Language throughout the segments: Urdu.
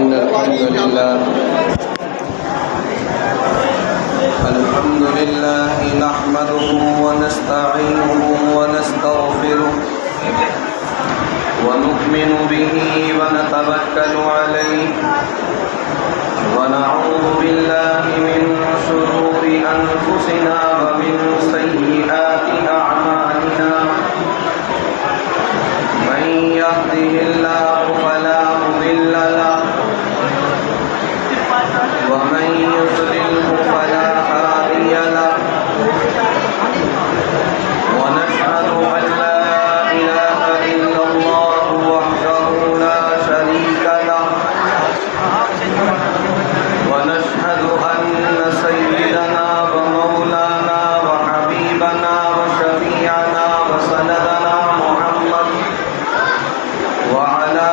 إن الحمد لله نحمده ونستعينه ونستغفره ونؤمن به ونتوكل عليه ونعوذ بالله من شرور أنفسنا ومن سيئات أعمالنا من يهده الله فلا مضل له ومن يضلله فلا هادي له ونشهد أن لا إله إلا الله وحده لا شريك له ونشهد أن سيدنا ومولانا وحبيبنا وشفيعنا وسندنا محمد وعلى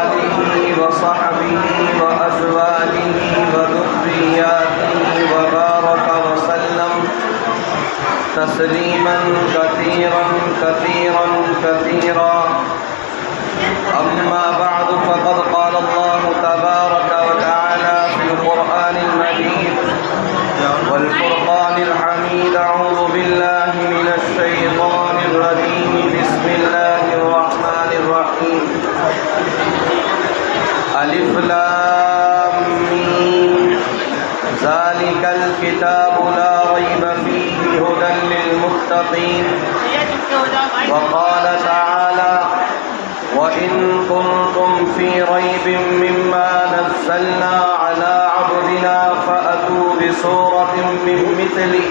آله وصحبه وأزواجه وذرياته وبارك وسلم تسليما كثيرا كثيرا كثيرا أما بعد فقد قال الله تبارك وتعالى في القرآن المجيد والفرقان الحميد أعوذ بالله من الشيطان الرجيم بسم الله الرحمن الرحيم ألف لام ميم ذلك الكتاب لا ريب فيه هدى للمتقين وقال تعالى وإن كنتم في ريب مما نزلنا على عبدنا فأتوا بسورة من مثله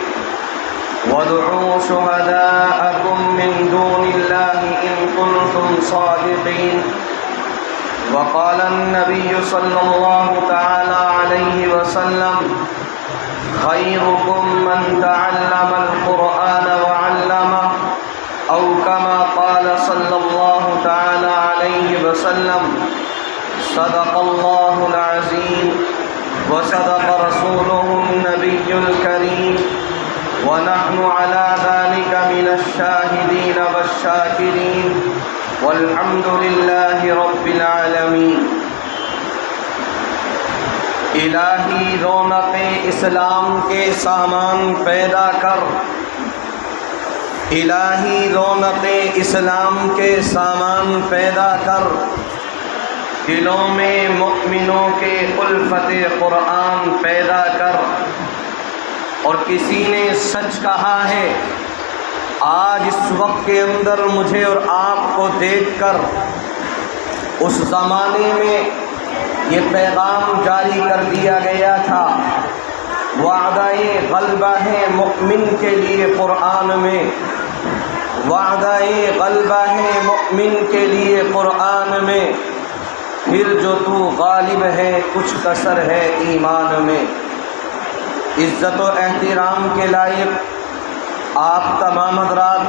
وادعوا شهداءكم من دون الله إن كنتم صادقين وقال النبي صلى الله تعالى عليه وسلم خيركم من تعلم القرآن وعلمه أو كما قال صلى الله تعالى عليه وسلم صدق الله العظيم وصدق رسوله النبي الكريم ونحن على ذلك من الشاهدين والشاكرين والحمد لله رب العالمين. الہی رونق اسلام کے سامان پیدا کر، الہی رونق اسلام کے سامان پیدا کر، دلوں میں مؤمنوں کے الفت قرآن پیدا کر. اور کسی نے سچ کہا ہے، آج اس وقت کے اندر مجھے اور آپ کو دیکھ کر اس زمانے میں یہ پیغام جاری کر دیا گیا تھا، وعدہ غلبہ ہے مومن کے لیے قرآن میں، وعدہ غلبہ ہے مومن کے لیے قرآن میں، پھر جو تو غالب ہے کچھ کسر ہے ایمان میں. عزت و احترام کے لائق آپ تمام حضرات،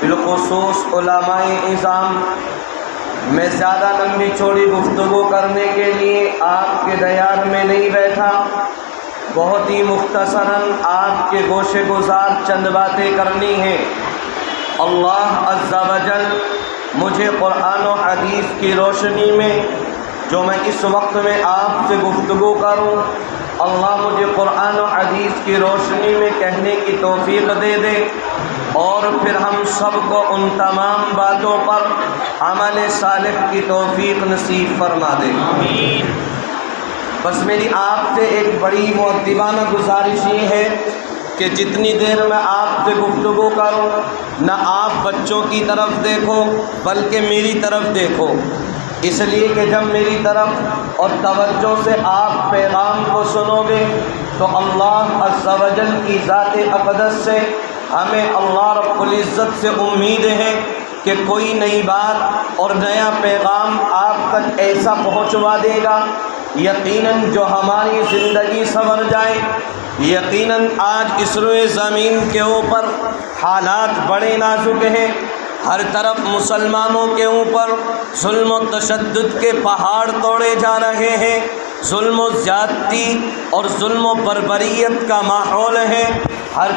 بالخصوص علماء اعظام، میں زیادہ لمبی چوڑی گفتگو کرنے کے لیے آپ کے دیار میں نہیں بیٹھا، بہت ہی مختصراً آپ کے گوشے گزار چند باتیں کرنی ہیں. اللہ عز و جل مجھے قرآن و حدیث کی روشنی میں جو میں اس وقت میں آپ سے گفتگو کروں، اللہ مجھے قرآن و حدیث کی روشنی میں کہنے کی توفیق دے دے، اور پھر ہم سب کو ان تمام باتوں پر عمل صالح کی توفیق نصیب فرما دے. آمین. بس میری آپ سے ایک بڑی مؤدبانہ گزارش یہ ہے کہ جتنی دیر میں آپ سے گفتگو کروں، نہ آپ بچوں کی طرف دیکھو بلکہ میری طرف دیکھو، اس لیے کہ جب میری طرف اور توجہ سے آپ پیغام کو سنو گے تو اللہ عز و جل کی ذات اقدس سے ہمیں اللہ رب العزت سے امید ہے کہ کوئی نئی بات اور نیا پیغام آپ تک ایسا پہنچوا دے گا یقیناً جو ہماری زندگی سنور جائے. یقیناً آج اس روئے زمین کے اوپر حالات بڑے نازک ہیں، ہر طرف مسلمانوں کے اوپر ظلم و تشدد کے پہاڑ توڑے جا رہے ہیں، ظلم و زیادتی اور ظلم و بربریت کا ماحول ہے، ہر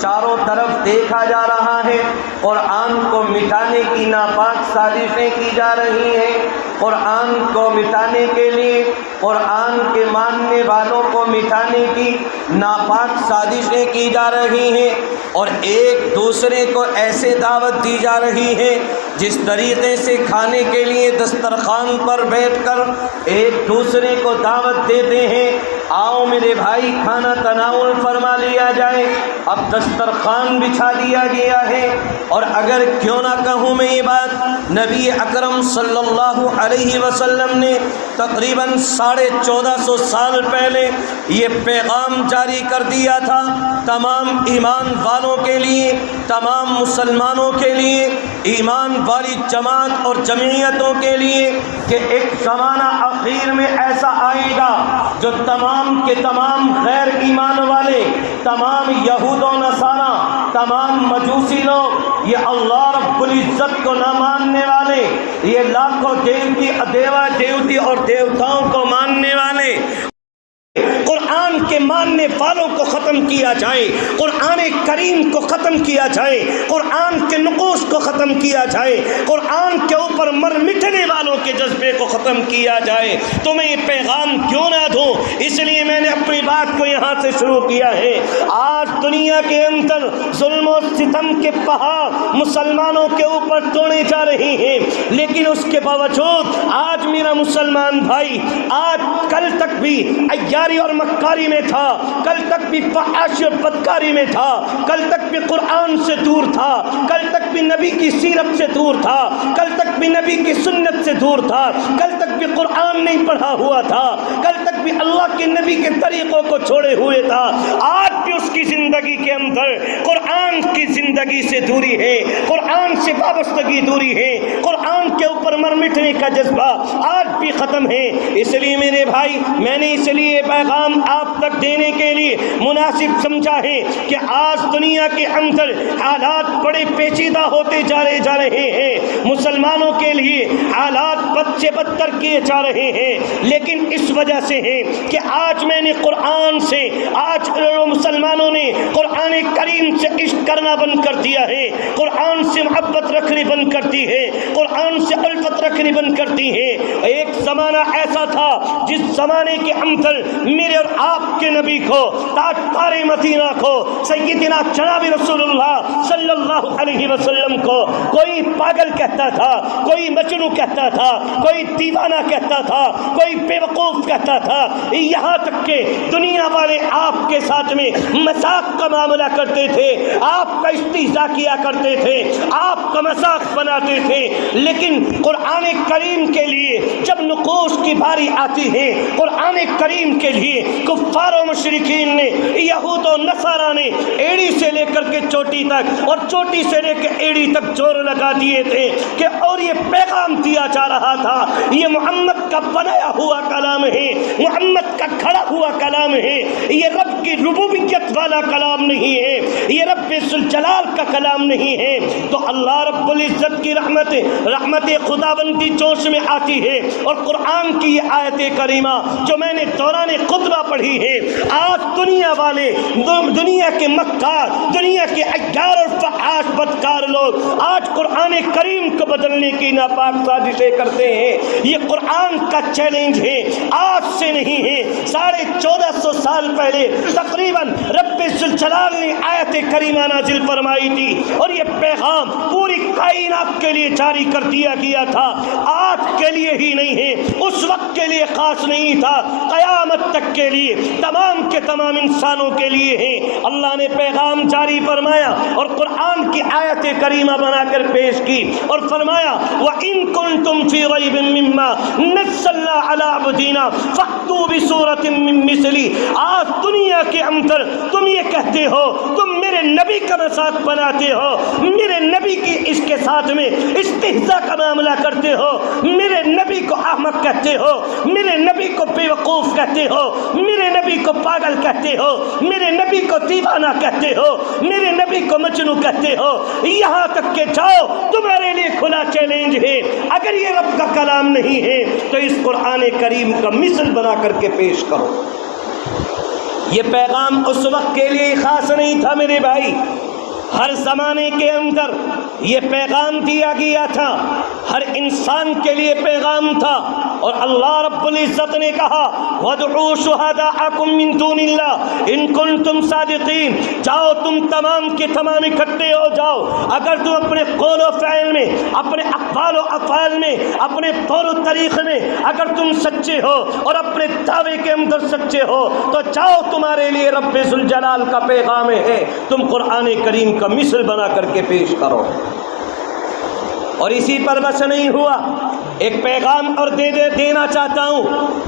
چاروں طرف دیکھا جا رہا ہے، قرآن کو مٹانے کی ناپاک سازشیں کی جا رہی ہیں. قرآن کو مٹانے کے لیے، قرآن کے ماننے والوں کو مٹانے کی ناپاک سازشیں کی جا رہی ہیں، اور ایک دوسرے کو ایسے دعوت دی جا رہی ہے جس طریقے سے کھانے کے لیے دسترخوان پر بیٹھ کر ایک دوسرے کو دعوت دیتے ہیں، آؤ میرے بھائی کھانا تناول فرما لیا جائے، اب دسترخوان بچھا دیا گیا ہے۔ اور اگر کیوں نہ کہوں میں یہ بات، نبی اکرم صلی اللہ علیہ وسلم نے تقریباً 1450 سال پہلے یہ پیغام جاری کر دیا تھا تمام ایمان والوں کے لیے، تمام مسلمانوں کے لیے، ایمان والی جماعت اور جمعیتوں کے لیے، کہ ایک زمانہ اخیر میں ایسا آئے گا جو تمام کے تمام غیر ایمان والے، تمام یہود و نصارہ، تمام مجوسی لوگ، یہ اللہ رب العزت کو نہ ماننے والے، یہ لاکھوں دیوتی اور دیوتاؤں کو ماننے والے، قرآن کے ماننے والوں کو ختم کیا جائے، قرآن کریم کو ختم کیا جائے، قرآن کے نقوش کو ختم کیا جائے، قرآن کے اوپر مر مٹنے والوں کے جذبے کو ختم کیا جائے، تو میں یہ پیغام کیوں نہ دوں؟ اس لیے میں نے اپنی بات کو یہاں سے شروع کیا ہے۔ آج دنیا کے اندر ظلم و ستم کے پہاڑ مسلمانوں کے اوپر توڑے جا رہے ہیں، لیکن اس کے باوجود آج میرا مسلمان بھائی آج کل تک بھی عیاری اور مکاری میں تھا، کل تک بھی فحاشی اور بدکاری میں تھا، کل تک بھی قرآن سے دور تھا، کل تک بھی نبی کی سیرت سے دور تھا، کل تک بھی نبی کی سنت سے دور تھا، کل تک بھی قرآن نہیں پڑھا ہوا تھا، کل تک بھی اللہ کے نبی کے طریقوں کو چھوڑے ہوئے تھا۔ آج بھی اس کی زندگی کے اندر قرآن کی زندگی سے دوری ہے، قرآن سے وابستگی دوری ہے، قرآن کے اوپر مر مٹنے کا جذبہ آج بھی ختم ہے۔ اس لیے میرے بھائی میں نے اس لیے پیغام آپ تک دینے کے لیے مناسب سمجھا ہے کہ آج دنیا کے اندر حالات بڑے پیچیدہ ہوتے جا رہے ہیں، مسلمانوں کے لیے حالات بد سے بدتر کیے جا رہے ہیں، لیکن اس وجہ سے ہے کہ آج میں نے قرآن سے، آج مسلمانوں نے قرآن کریم سے عشق کرنا بند کر دیا ہے، قرآن سے محبت رکھنی بند کرتی ہے، قرآن سے الفت رکھنی بند کرتی ہے۔ ایک زمانہ ایسا تھا جس زمانے کے اندر میرے اور آپ کے نبی کو، تاجدار مدینہ کو، سیدنا جناب رسول اللہ صلی اللہ علیہ وسلم کو کوئی پاگل کہتا تھا، کوئی مجنون کہتا تھا، کوئی دیوانہ کہتا تھا، کوئی بے وقوف کہتا تھا، یہاں تک کہ دنیا والے آپ کے ساتھ میں مذاق کا معاملہ کرتے تھے، آپ کا استہزاء کیا کرتے تھے، آپ کا مذاق بناتے تھے، لیکن قرآن کریم کے لیے جب نقوش کی باری آتی ہے، قرآن کریم کے لیے کفار و مشرکین نے، یہود و نصارہ نے ایڑی سے لے کر کے چوٹی تک اور چوٹی سے لے کے ایڑی تک زور لگا دیے تھے کہ اور یہ پیغام دیا جا رہا تھا یہ محمد کا بنایا ہوا کلام ہے، محمد کا کھڑا ہوا کلام ہے، یہ رب کی ربوبیت والا کلام نہیں ہے، یہ رب ذوالجلال کا کلام نہیں ہے۔ تو اللہ رب العزت کی رحمت خداوندی جوش میں آتی ہے، اور قرآن کی یہ آیت کریمہ جو میں نے دوران خطبہ پڑھی ہے، آج دنیا والے، دنیا کے مکار، دنیا کے عیار اور فحاش بدکار لوگ آج قرآن کریم کو بدلنے کی ناپاک سازشیں کرتے ہیں۔ یہ قرآن کا چیلنج ہے، آج سے نہیں ہے، 1450 سال پہلے تقریباً رب ذوالجلال نے آیت کریمہ نازل فرمائی تھی، اور یہ پیغام پوری کائنات کے لیے جاری کر دیا گیا تھا۔ آج کے لیے ہی نہیں ہے، اس وقت کے لیے خاص نہیں تھا، قیامت تک کے لیے، تمام کے تمام انسانوں کے لیے ہے۔ اللہ نے پیغام جاری فرمایا اور قرآن کی آیت کریمہ بنا کر پیش کی اور فرمایا وَإِن كُنتُمْ فِي رَيْبٍ مِّمَّا نَزَّلْنَا عَلَىٰ عَبْدِنَا فَأْتُوا بِسُورَةٍ مِّن مِّثْلِهِ۔ آج دنیا کے اندر تم یہ کہتے ہو، تم میرے نبی کا مذاق بناتے ہو، میرے نبی کی اس کے ساتھ میں استہزاء کا معاملہ کرتے ہو، میرے نبی کو احمق کہتے ہو، میرے نبی کو بے وقوف کہتے ہو، میرے نبی کو پاگل کہتے ہو، میرے نبی کو دیوانہ کہتے ہو، میرے نبی کو مجنون کہتے ہو، یہاں تک کہ جاؤ تمہارے لیے کھلا چیلنج ہے، اگر یہ رب کا کلام نہیں ہے تو اس قرآن کریم کا مثل بنا کر کے پیش کرو۔ یہ پیغام اس وقت کے لیے خاص نہیں تھا میرے بھائی، ہر زمانے کے اندر یہ پیغام دیا گیا تھا، ہر انسان کے لیے پیغام تھا، اور اللہ رب العزت نے کہا وَادْعُوا شُهَدَاءَكُم مِّن دُونِ اللَّهِ إِن كُنتُمْ صَادِقِينَ، جاؤ تم تمام کے تمام اکٹھے ہو جاؤ، اگر تم اپنے قول و فعل میں، اپنے اقوال و افعال میں، اپنے طور و طریق میں اگر تم سچے ہو اور اپنے دعوے کے اندر سچے ہو تو جاؤ، تمہارے لیے رب ذوالجلال کا پیغام ہے، تم قرآن کریم کا مثل بنا کر کے پیش کرو۔ اور اسی پر بس نہیں ہوا، ایک پیغام اور دینا چاہتا ہوں۔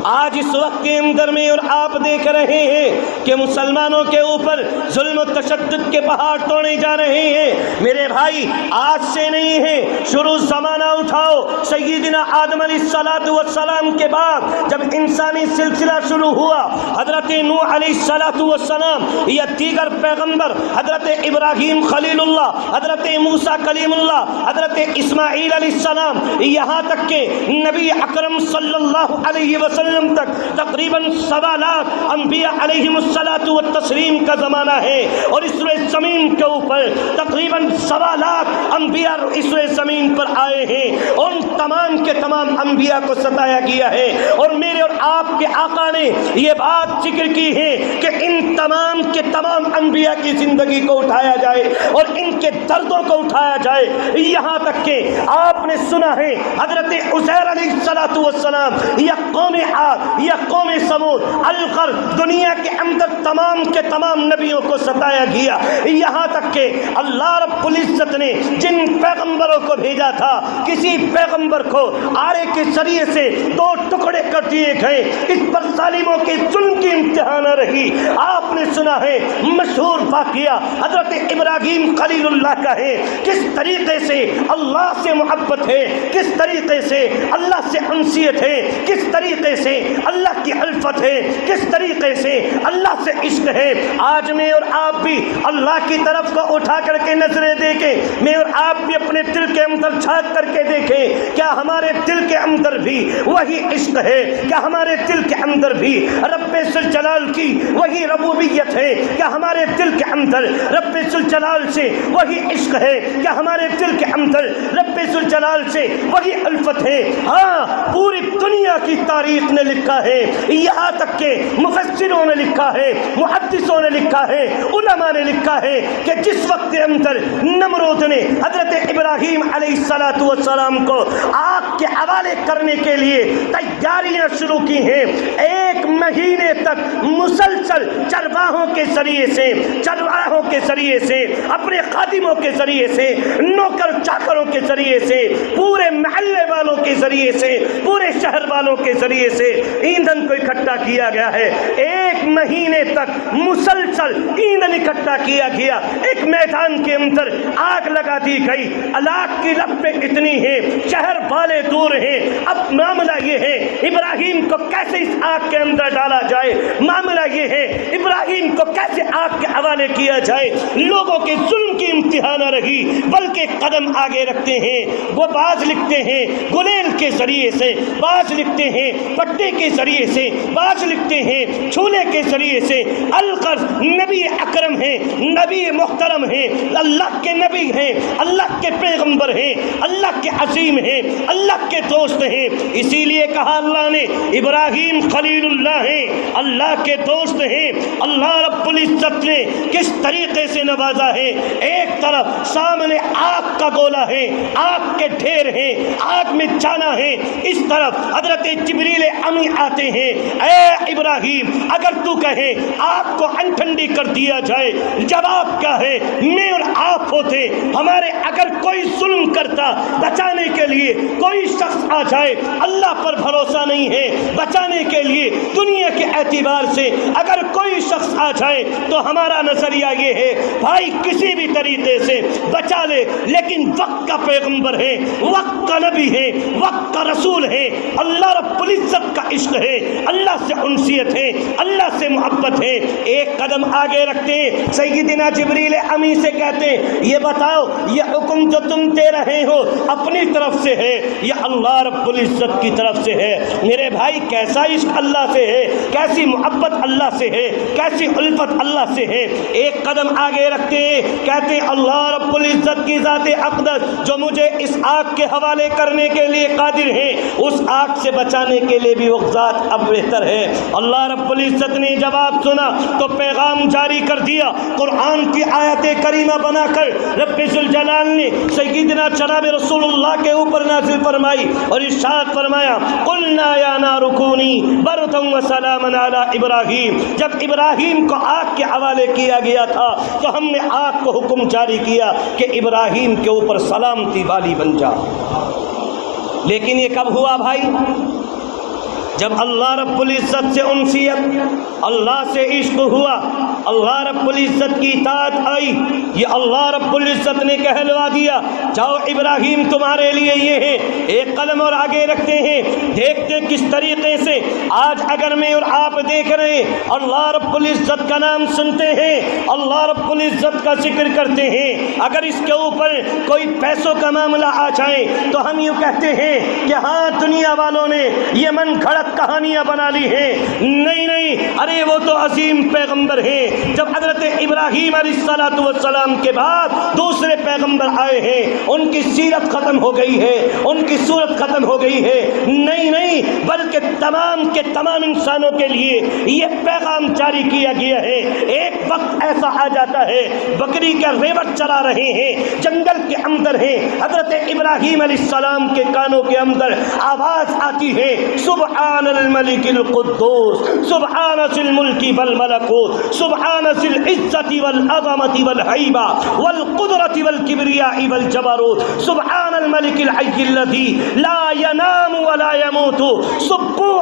آج اس وقت کے اندر میں اور آپ دیکھ رہے ہیں کہ مسلمانوں کے اوپر ظلم و تشدد کے پہاڑ توڑے جا رہے ہیں۔ میرے بھائی، آج سے نہیں ہے، شروع زمانہ اٹھاؤ، سیدنا آدم علیہ السلام کے بعد جب انسانی سلسلہ شروع ہوا، حضرت نوح علیہ السلام یا دیگر پیغمبر، حضرت ابراہیم خلیل اللہ، حضرت موسیٰ کلیم اللہ، حضرت اسماعیل علیہ السلام، یہاں تک کہ نبی اکرم صلی اللہ علیہ وسلم تک تقریباً 7 لاکھ انبیاء علیہم الصلاۃ والتسلیم کا زمانہ ہے، اور اس روئے زمین کے اوپر تقریباً 7 لاکھ انبیاء اس روئے زمین پر آئے ہیں، ان تمام کے تمام انبیاء کو ستایا گیا ہے، اور میرے اور آپ کے آقا نے یہ بات ذکر کی ہے کہ ان تمام کے تمام انبیاء کی زندگی کو اٹھایا جائے اور ان کے دردوں کو اٹھایا جائے، یہاں تک کہ آپ نے سنا ہے حضرت عزیر علیہ السلام یا قوم عاد یا قوم سمود القر، دنیا کے اندر تمام کے تمام نبیوں کو ستایا گیا، یہاں تک کہ اللہ رب العزت نے جن پیغمبروں کو بھیجا تھا، کسی پیغمبر کو آرے کے ذریعے سے 2 ٹکڑے کر دیے گئے، اس پر ظالموں کے ظلم کی انتہا نہ رہی۔ آپ نے سنا ہے مشہور واقعہ حضرت ابراہیم خلیل اللہ کا ہے، کس طریقے سے اللہ سے محبت ہے، کس طریقے سے اللہ سے انسیت ہے، کس طریقے سے اللہ کی الفت ہے، کس طریقے سے اللہ سے عشق ہے۔ آج میں اور آپ بھی اللہ کی طرف کو اٹھا کر کے نظریں دیکھیں، میں اور آپ بھی اپنے دل کے اندر جھانک کر کے دیکھیں، کیا ہمارے دل کے اندر بھی وہی عشق ہے؟ کیا ہمارے دل کے اندر بھی رب ذوالجلال کی وہی ربوبیت ہے؟ کیا ہمارے دل کے اندر رب ذوالجلال سے وہی عشق ہے؟ کیا ہمارے دل کے اندر رب ذوالجلال سے وہی الفت ہے؟ ہاں، پوری دنیا کی تاریخ نے لکھا ہے، یہاں تک کہ مفسروں نے لکھا ہے، محدثوں نے لکھا ہے، علماء نے لکھا ہے کہ جس وقت کے اندر نمرود نے حضرت ابراہیم علیہ السلام کو آگ کے حوالے کرنے کے لیے تیاریاں شروع کی ہیں، 1 مہینے تک مسلسل چرواہوں کے ذریعے سے اپنے خادموں کے ذریعے سے، نوکر چاکروں کے ذریعے سے، پورے محلے والوں کے ذریعے سے، پورے شہر والوں کے ذریعے سے ایندھن کو اکٹھا کیا گیا ہے۔ 1 مہینے تک مسلسل ایندھن اکٹھا کیا گیا، ایک میدان کے اندر آگ لگا دی گئی، آگ کی لپٹیں اتنی ہیں، شہر والے دور ہیں۔ اب معاملہ یہ ہے ابراہیم کو کیسے اس آگ کے اندر ڈالا جائے، معاملہ یہ ہے ابراہیم کو کیسے آگ کے حوالے کیا جائے۔ لوگوں کے ظلم کی امتحان نہ رہی، بلکہ قدم آگے رکھتے ہیں، وہ بعض لکھتے ہیں گلیل کے ذریعے سے، بعض لکھتے ہیں پٹے کے ذریعے سے، بعض لکھتے ہیں چھولے کے ذریعے سے۔ القرض نبی اکرم ہیں، نبی محترم ہیں، اللہ کے نبی ہیں، اللہ کے پیغمبر ہیں، اللہ کے عظیم ہیں، اللہ کے دوست ہیں، اسی لیے کہا اللہ نے ابراہیم خلیل اللہ ہیں، اللہ کے دوست ہیں۔ اللہ رب العزت نے کس طریقے سے نوازا ہے، ایک طرف سامنے آگ کا گولا ہے، آگ کے ڈھیر ہیں، آگ میں جانا ہے، اس طرف حضرت جبریل امی آتے ہیں، اے ابراہیم اگر تو کہے آگ کو انٹھنڈی کر دیا جائے، جواب کیا ہے؟ میں اور آپ ہوتے، ہمارے اگر کوئی ظلم کرتا، بچانے کے لیے کوئی شخص آ جائے، اللہ پر بھروسہ نہیں ہے، بچانے کے لیے دنیا کے اعتبار سے اگر کوئی شخص آ جائے تو ہمارا نظریہ یہ ہے بھائی کسی بھی طریقے سے بچا لے، لیکن وقت کا پیغمبر ہے، وقت کا نبی ہے، وقت کا رسول ہے، اللہ رب العزت کا عشق ہے، اللہ سے انسیت ہے، اللہ سے محبت محبت ہے، ایک قدم آگے رکھتے ہیں، سیدنا جبریل امی سے کہتے ہیں یہ بتاؤ یہ حکم جو تم دے رہے ہو اپنی طرف سے ہے یا اللہ رب العزت کی طرف سے ہے؟ میرے بھائی کیسا عشق اللہ سے ہے، کیسی محبت اللہ سے ہے، کیسی الفت اللہ سے ہے۔ ایک قدم آگے رکھتے ہیں، کہتے ہیں اللہ رب العزت کی ذات اقدس جو مجھے اس آگ کے حوالے کرنے کے لیے قادر ہے، اس آگ سے بچانے کے لیے بھی وہ ذات اب بہتر ہے۔ اللہ رب العزت نے جواب سنا تو پیغام جاری کر دیا، قرآن کی آیت کریمہ بنا کر رب ذوالجلال نے سیدنا جناب رسول اللہ کے اوپر نازل فرمائی اور ارشاد فرمایا قلنا یا نار کونی بردا وسلاما علی ابراہیم۔ جب ابراہیم کو آگ کے حوالے کیا گیا تھا تو ہم نے آگ کو حکم جاری کیا کہ ابراہیم کے اوپر سلامتی والی بن جا۔ لیکن یہ کب ہوا بھائی؟ جب اللہ رب العزت سے انسیت، اللہ سے عشق ہوا، اللہ رب العزت کی اطاعت آئی، یہ اللہ رب العزت نے کہلوا دیا جاؤ ابراہیم تمہارے لیے یہ ہے۔ ایک قدم اور آگے رکھتے ہیں، دیکھتے کس طریقے سے آج اگر میں اور آپ دیکھ رہے ہیں اللہ رب العزت کا نام سنتے ہیں، اللہ رب العزت کا ذکر کرتے ہیں، اگر اس کے اوپر کوئی پیسوں کا معاملہ آ جائے تو ہم یوں کہتے ہیں کہ ہاں دنیا والوں نے یہ من گھڑت کہانیاں بنا لی ہیں۔ نہیں نہیں، ارے وہ تو عظیم پیغمبر ہیں، جب حضرت ابراہیم علیہ السلام کے بعد دوسرے پیغمبر آئے ہیں ان کی سیرت ختم ہو گئی ہے، ان کی صورت ختم ہو گئی ہے۔ نہیں نہیں، بلکہ تمام کے تمام انسانوں کے لیے یہ پیغام جاری کیا گیا ہے۔ ایک وقت ایسا آ جاتا ہے بکری کا ریوڑ چلا رہے ہیں، جنگل کے اندر ہیں، حضرت ابراہیم علیہ السلام کے کانوں کے اندر آواز آتی ہے سبحان الملک القدوس سبحان ذی الملک والملکوت سبحان ذی العزت والعظمت والہیبہ والقدرت والکبریاء والجبروت سبحان الملک الحی الذی لا ینام ولا یموت سبوح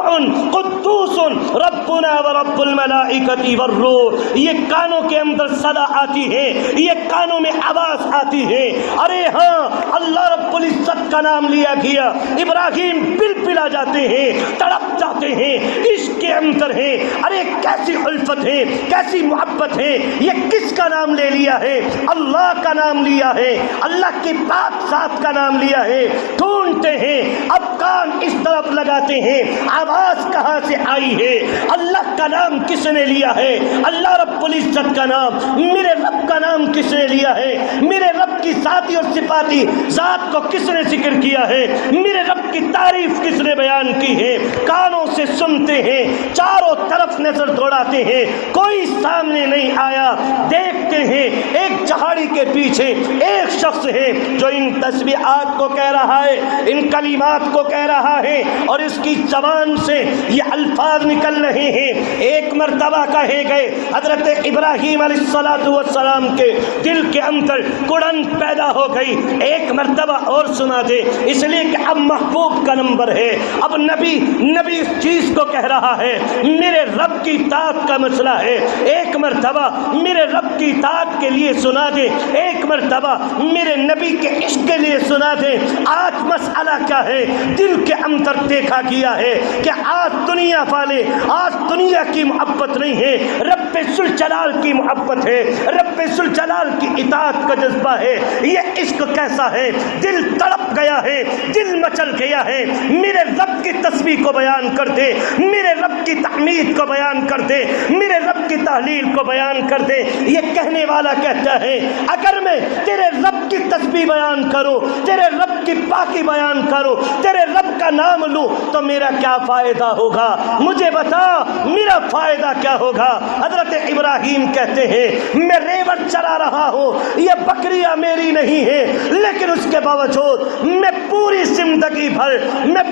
قدوس ربنا ورب الملائکۃ والروح۔ یہ کانوں کے اندر صدا آتی ہے، یہ کانوں میں آواز آتی ہے، ارے ہاں اللہ رب العزت کا نام لیا گیا، ابراہیم پل پلا جاتے ہیں، تڑپ جاتے ہیں، عشق کے اندر ہیں، ارے کیسی الفت ہے، کیسی محبت ہے، یہ کس کا نام لے لیا ہے؟ اللہ کا نام لیا ہے، اللہ کے پاک ذات کا نام لیا ہے۔ ڈھونڈتے ہیں، اب کان اس طرف لگاتے ہیں، آواز کہاں سے آئی ہے؟ اللہ کا نام کس نے لیا ہے؟ اللہ رب العزت کا نام، میرے رب کا نام کس نے لیا ہے؟ میرے رب کی ذاتی اور صفاتی ذات کو کس نے ذکر کیا ہے؟ میرے رب کی تعریف کس نے بیان کی ہے؟ کانوں سے سنتے ہیں، چاروں طرف نظر دوڑاتے ہیں، کوئی سامنے نہیں آیا، دیکھتے ہیں ایک چہاڑی کے پیچھے ایک شخص ہے جو ان تسبیحات کو کہہ رہا ہے، ان کلمات کو کہہ رہا ہے اور اس کی زبان سے یہ الفاظ نکل رہے ہیں۔ ایک مرتبہ کہے گئے حضرت ابراہیم علیہ السلام کے دل کے اندر کڑن پیدا ہو گئی، ایک مرتبہ اور سنا دے، اس لیے کہ اب محبوب کا نمبر ہے، اب نبی اس چیز کو کہہ رہا ہے، میرے رب کی اطاعت کا مسئلہ ہے، ایک مرتبہ میرے رب کی اطاعت کے لیے سنا دے، ایک مرتبہ میرے نبی کے عشق کے لیے سنا دے۔ آج مسئلہ کیا ہے؟ دل کے اندر دیکھا گیا ہے کہ آج دنیا والے، آج دنیا کی محبت نہیں ہے، رب ذوالجلال کی محبت ہے، رب ذوالجلال کی اطاعت کا جذبہ ہے۔ یہ عشق کیسا ہے؟ دل تڑپ گیا ہے، دل مچل گیا ہے، میرے رب کی تسبیح کو بیان کر دے، میرے رب کی تحمید کو بیان کر دے، میرے رب کی تحلیل کو بیان کر دے۔ یہ کہنے والا کہتا ہے اگر میں تیرے رب کی تسبیح بیان کروں، تیرے رب کی پاکی بیان کروں، تیرے رب کا نام لوں تو میرا کیا فائدہ ہوگا؟ مجھے بتا میرا فائدہ کیا ہوگا؟ حضرت ابراہیم کہتے ہیں میں ریوڑ چلا رہا ہوں، یہ بکریاں میری نہیں ہیں، لیکن اس کے باوجود میں پوری زندگی بھر میں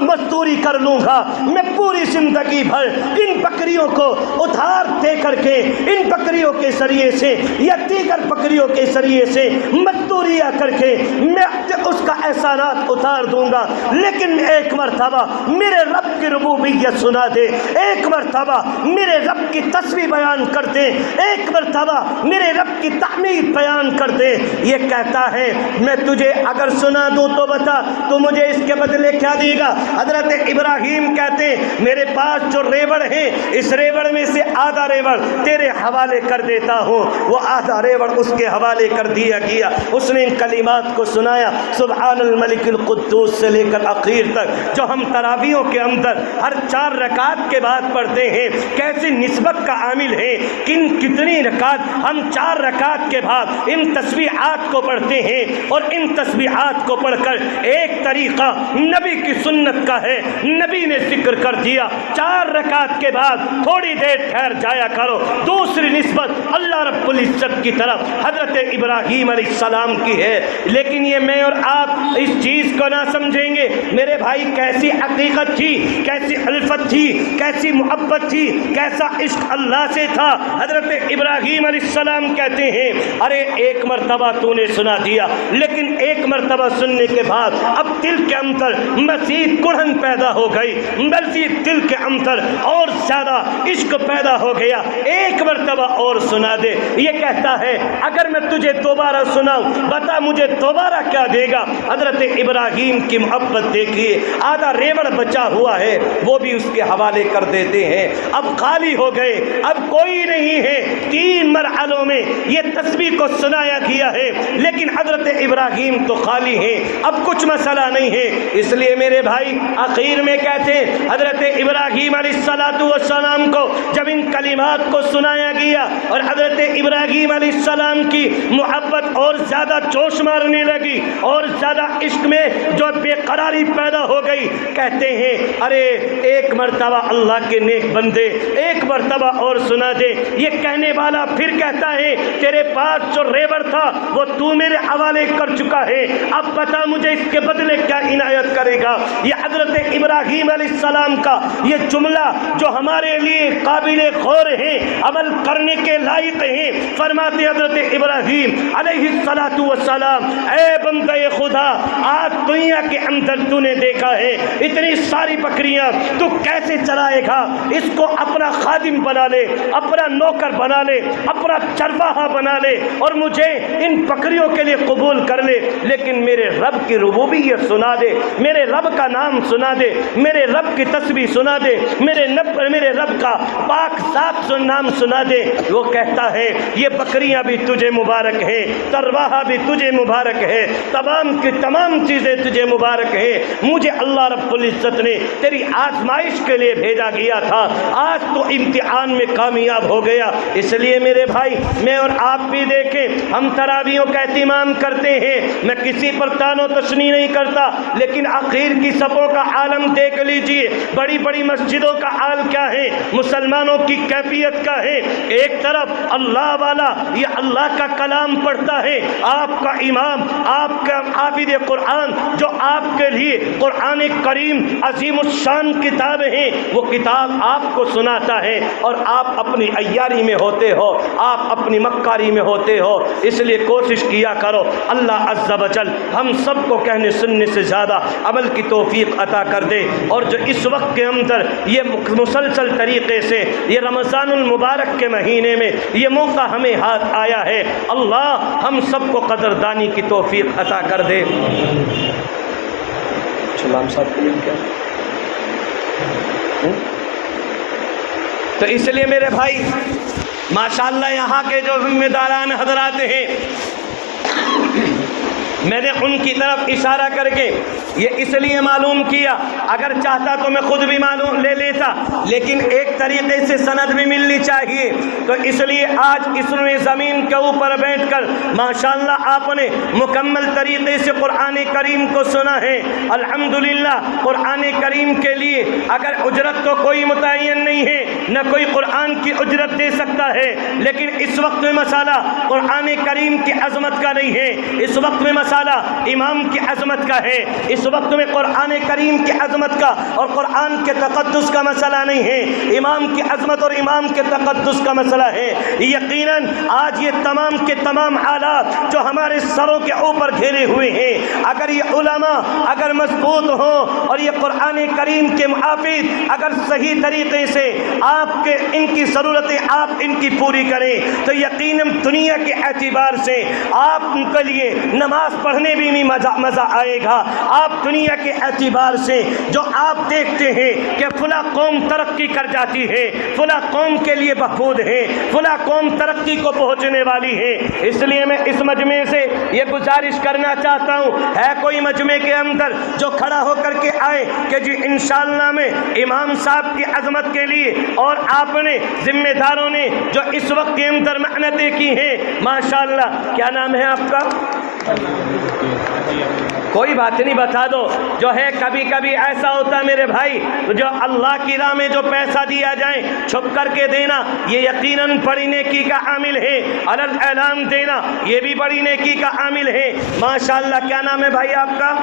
مزدوری کر لوں گا، میں پوری زندگی بھر ان بکریوں کو ادھار دے کر کے، ان بکریوں کے ذریعے سے یا دیگر بکریوں کے ذریعے سے مزدوریاں کر کے میں اس کا احسانات اتار دوں گا، لیکن ایک مرتبہ میرے رب رب کی ربوبیت سنا دے، ایک مرتبہ میرے رب کی تسبیح بیان کر دے، ایک مرتبہ میرے رب کی تحمید بیان کر دے۔ یہ کہتا ہے میں تجھے اگر سنا دوں تو بتا تو مجھے اس کے بدلے کیا دے گا؟ حضرت ابراہیم کہتے ہیں میرے پاس جو ریوڑ ہے اس ریوڑ میں سے آدھا ریوڑ تیرے حوالے کر دیتا ہوں۔ وہ آدھا ریوڑ اس کے حوالے کر دیا گیا۔ اس نے ان کلمات کو سنایا، سبحان الملک القدوس سے لے کر اخیر تک، جو ہم تراویحوں کے اندر ہر 4 رکعت کے بعد پڑھتے ہیں، کیسی نسبت کا عامل ہے، کتنی رکعت ہم 4 رکعت کے بعد ان تسبیحات کو پڑھتے ہیں، اور ان تسبیحات کو پڑھ کر ایک طریقہ نبی کی سنت کا ہے، نبی نے ذکر کر دیا 4 رکعت کے بعد تھوڑی دیر ٹھہر جایا کرو۔ دوسری نسبت اللہ رب العزت کی طرف حضرت ابراہیم علیہ السلام کی ہے۔ لیکن یہ میں اور آپ اس چیز کو نہ سمجھیں گے میرے بھائی، کیسی حقیقت تھی، کیسی الفت تھی، کیسی محبت تھی، کیسا عشق اللہ سے تھا۔ حضرت ابراہیم علیہ السلام کہتے ہیں ارے ایک مرتبہ تو نے سنا دیا، لیکن ایک مرتبہ سننے کے بعد اب دل کے اندر مزید کڑھن پیدا ہو گئی، مزید دل کے اندر اور زیادہ عشق پیدا ہو گیا، ایک مرتبہ اور سنا دے۔ یہ کہتا ہے اگر میں تجھے دوبارہ سناؤں بتا مجھے دوبارہ کیا دے گا؟ حضرت ابراہیم کی محبت دیکھیے، آدھا ریوڑ بچا ہوا ہے وہ بھی اس کے حوالے کر دیتے ہیں۔ اب خالی ہو گئے، اب کوئی نہیں ہے۔ 3 مرحلوں میں یہ تسبیح کو سنایا گیا ہے، لیکن حضرت ابراہیم تو خالی ہیں، اب کچھ مسئلہ نہیں ہے۔ اس لیے میرے بھائی آخر میں کہتے ہیں حضرت ابراہیم علیہ السلام کو جب ان کلمات کو سنایا گیا اور حضرت ابراہیم علیہ السلام کی محبت اور زیادہ جوش مارنے لگی اور زیادہ عشق میں جو بے قراری پیدا ہو گئی، کہتے ہیں ارے ایک مرتبہ اللہ کے نیک بندے ایک مرتبہ اور سنا دے۔ یہ کہنے والا پھر کہتا ہے تیرے پاس جو ریوڑ تھا وہ تو میرے حوالے کر چکا ہے، اب بتا مجھے اس کے بدلے کیا عنایت کرے گا؟ یہ حضرت ابراہیم علیہ السلام کا یہ جملہ جو ہمارے لیے قابل غور ہے، عمل کرنے کے لائق ہیں۔ فرماتے حضرت ابراہیم علیہ السلام اے بندہ خدا، آج دنیا کے اندر تو نے دیکھا ہے اتنی ساری بکریاں تو کیسے چلائے گا؟ اس کو اپنا خادم بنا لے، اپنا نوکر بنا لے، اپنا چرواہا بنا لے اور مجھے ان بکریوں کے لیے قبول کر لے، لیکن میرے رب کی ربوبیت سنا دے، میرے رب کا نام سنا دے، میرے رب کی تسبیح سنا دے، میرے رب کا پاک ذات نام سنا دے۔ وہ کہتا ہے یہ بکریاں بھی تجھے مبارک ہیں، چرواہا بھی تجھے مبارک ہے، تمام کی تمام چیزیں تجھے مبارک ہیں۔ مجھے اللہ رب العزت نے تیری آزمائش کے لیے بھیجا گیا تھا، آج تو امتحان میں کامیاب ہو گیا۔ اس لیے میرے بھائی میں اور آپ بھی دیکھیں، ہم تراویحوں کا اہتمام کرتے ہیں، میں کسی پر تان و تشنیع نہیں کرتا، لیکن آخر کی صفوں کا عالم دیکھ لیجئے، بڑی بڑی مسجدوں کا حال کیا ہے، مسلمانوں کی کیفیت کا ہے۔ ایک طرف اللہ والا یہ اللہ کا کلام پڑھتا ہے، آپ کا امام، آپ کا حافظ قرآن جو آپ کے لیے قرآن کریم عظیم الشان کتاب ہے، وہ کتاب آپ کو سناتا ہے اور آپ اپنی عیاری میں ہوتے ہو، آپ اپنی مکاری میں ہوتے ہو۔ اس لیے کوشش کیا کرو اللہ عز و جل ہم سب کو کہنے سننے سے زیادہ عمل کی توفیق عطا کر دے، اور جو اس وقت کے اندر یہ مسلسل طریقے سے یہ رمضان المبارک کے مہینے میں یہ موقع ہمیں ہاتھ آیا ہے، اللہ ہم سب کو قدردانی کی توفیق عطا کر دے۔ سلام صاحب کو کیا تو اس لیے میرے بھائی ماشاءاللہ یہاں کے جو ذمہ داران حضرات ہیں، میں نے ان کی طرف اشارہ کر کے یہ اس لیے معلوم کیا، اگر چاہتا تو میں خود بھی معلوم لے لیتا، لیکن ایک طریقے سے سند بھی ملنی چاہیے، تو اس لیے آج اس زمین کے اوپر بیٹھ کر ماشاءاللہ آپ نے مکمل طریقے سے قرآن کریم کو سنا ہے۔ الحمدللہ قرآن کریم کے لیے اگر اجرت تو کوئی متعین نہیں ہے، نہ کوئی قرآن کی اجرت دے سکتا ہے، لیکن اس وقت میں مسئلہ قرآن کریم کی عظمت کا نہیں ہے، اس وقت میں مسئلہ امام کی عظمت کا ہے، اس وقت میں قرآن کریم کی عظمت کا اور قرآن کے تقدس کا مسئلہ نہیں ہے، امام کی عظمت اور امام کے تقدس کا مسئلہ ہے۔ یقیناً آج یہ تمام کے تمام حالات جو ہمارے سروں کے اوپر گھیرے ہوئے ہیں، اگر یہ علماء اگر مضبوط ہوں اور یہ قرآن کریم کے محافظ اگر صحیح طریقے سے آپ کے ان کی ضرورتیں آپ ان کی پوری کریں تو یقیناً دنیا کے اعتبار سے آپ کے لیے نماز پڑھنے بھی مزہ آئے گا۔ آپ دنیا کے اعتبار سے جو آپ دیکھتے ہیں کہ فلاں قوم ترقی کر جاتی ہے، فلاں قوم کے لیے بہبود ہے، فلاں قوم ترقی کو پہنچنے والی ہے، اس لیے میں اس مجمع سے یہ گزارش کرنا چاہتا ہوں، ہے کوئی مجمع کے اندر جو کھڑا ہو کر کے آئے کہ جی انشاءاللہ میں امام صاحب کی عظمت کے لیے اور آپ نے ذمہ داروں نے جو اس وقت کے اندر محنتیں کی ہیں، ماشاءاللہ کیا نام ہے آپ کا؟ کوئی بات نہیں، بتا دو۔ جو ہے کبھی کبھی ایسا ہوتا ہے میرے بھائی، جو اللہ کی راہ میں جو پیسہ دیا جائے چھپ کر کے دینا یہ یقیناً بڑی نیکی کا عامل ہے، علل اعلان دینا یہ بھی بڑی نیکی کا عامل ہے۔ ماشاءاللہ کیا نام ہے بھائی آپ کا؟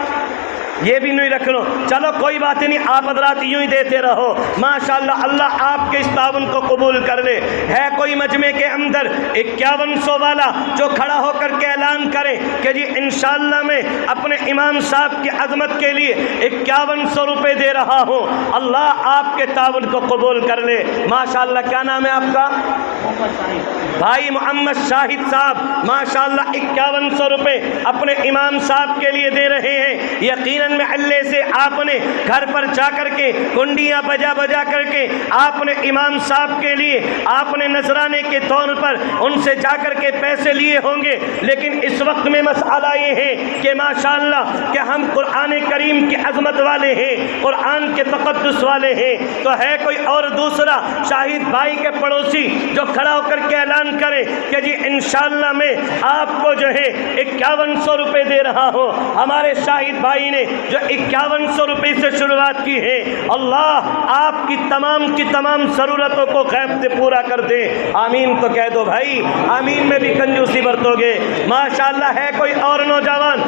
یہ بھی نہیں رکھ لو، چلو کوئی بات نہیں، آپ حضرات یوں ہی دیتے رہو۔ ماشاءاللہ اللہ آپ کے اس تعاون کو قبول کر لے۔ ہے کوئی مجمع کے اندر 5100 والا جو کھڑا ہو کر کے اعلان کرے کہ جی انشاءاللہ میں اپنے امام صاحب کی عظمت کے لیے 5100 روپے دے رہا ہوں، اللہ آپ کے تعاون کو قبول کر لے۔ ماشاءاللہ کیا نام ہے آپ کا؟ بھائی محمد شاہد صاحب ماشاءاللہ 5100 روپے اپنے امام صاحب کے لیے دے رہے ہیں۔ یقیناً محلے سے آپ نے گھر پر جا کر کے کنڈیاں بجا کر کے آپ نے امام صاحب کے لیے آپ نے نذرانے کے طور پر ان سے جا کر کے پیسے لیے ہوں گے، لیکن اس وقت میں مسئلہ یہ ہے کہ ماشاءاللہ کہ ہم قرآن کریم کی عظمت والے ہیں، قرآن کے تقدس والے ہیں، تو ہے کوئی اور دوسرا شاہد بھائی کے پڑوسی جو کھڑا ہو کر کے اعلان کرے کہ جی انشاءاللہ میں آپ کو جو ہے 5100 روپے دے رہا ہوں۔ ہمارے شاہد بھائی نے جو 5100 روپے سے شروعات کی ہے، اللہ آپ کی تمام ضرورتوں کو غیب سے پورا کر دے۔ آمین تو کہہ دو بھائی، آمین میں بھی کنجوسی برتو گے۔ ماشاءاللہ ہے کوئی اور نوجوان؟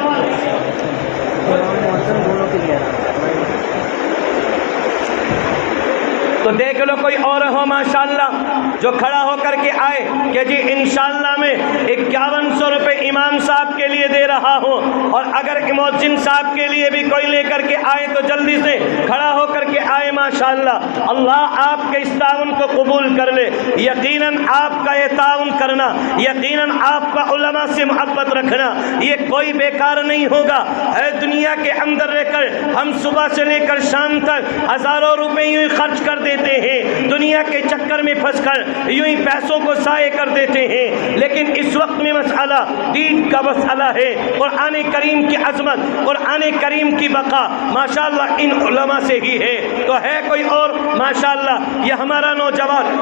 تو دیکھ لو کوئی اور ہو ماشاءاللہ جو کھڑا ہو کر کے آئے کہ جی انشاءاللہ میں 5100 روپے امام صاحب کے لیے دے رہا ہوں، اور اگر مؤذن صاحب کے لیے بھی کوئی لے کر کے آئے تو جلدی سے کھڑا ہو کر کے آئے۔ ماشاءاللہ اللہ آپ کے اس تعاون کو قبول کر لے۔ یقیناً آپ کا یہ تعاون کرنا، یقیناً آپ کا علماء سے محبت رکھنا یہ کوئی بیکار نہیں ہوگا۔ اے دنیا کے اندر رہ کر ہم صبح سے لے کر شام تک ہزاروں روپے یوں ہی خرچ کر دیتے ہیں، دنیا کے چکر میں پھنس کر یوں ہی پیسوں کو ضائع کر دیتے ہیں، لیکن اس وقت میں مسئلہ دین کا مسئلہ ہے، قرآن کریم کی عظمت، قرآن کریم کی بقا ماشاءاللہ ان علماء سے ہی ہے۔ تو ہے کوئی اور؟ ماشاءاللہ یہ ہمارا نوجوان،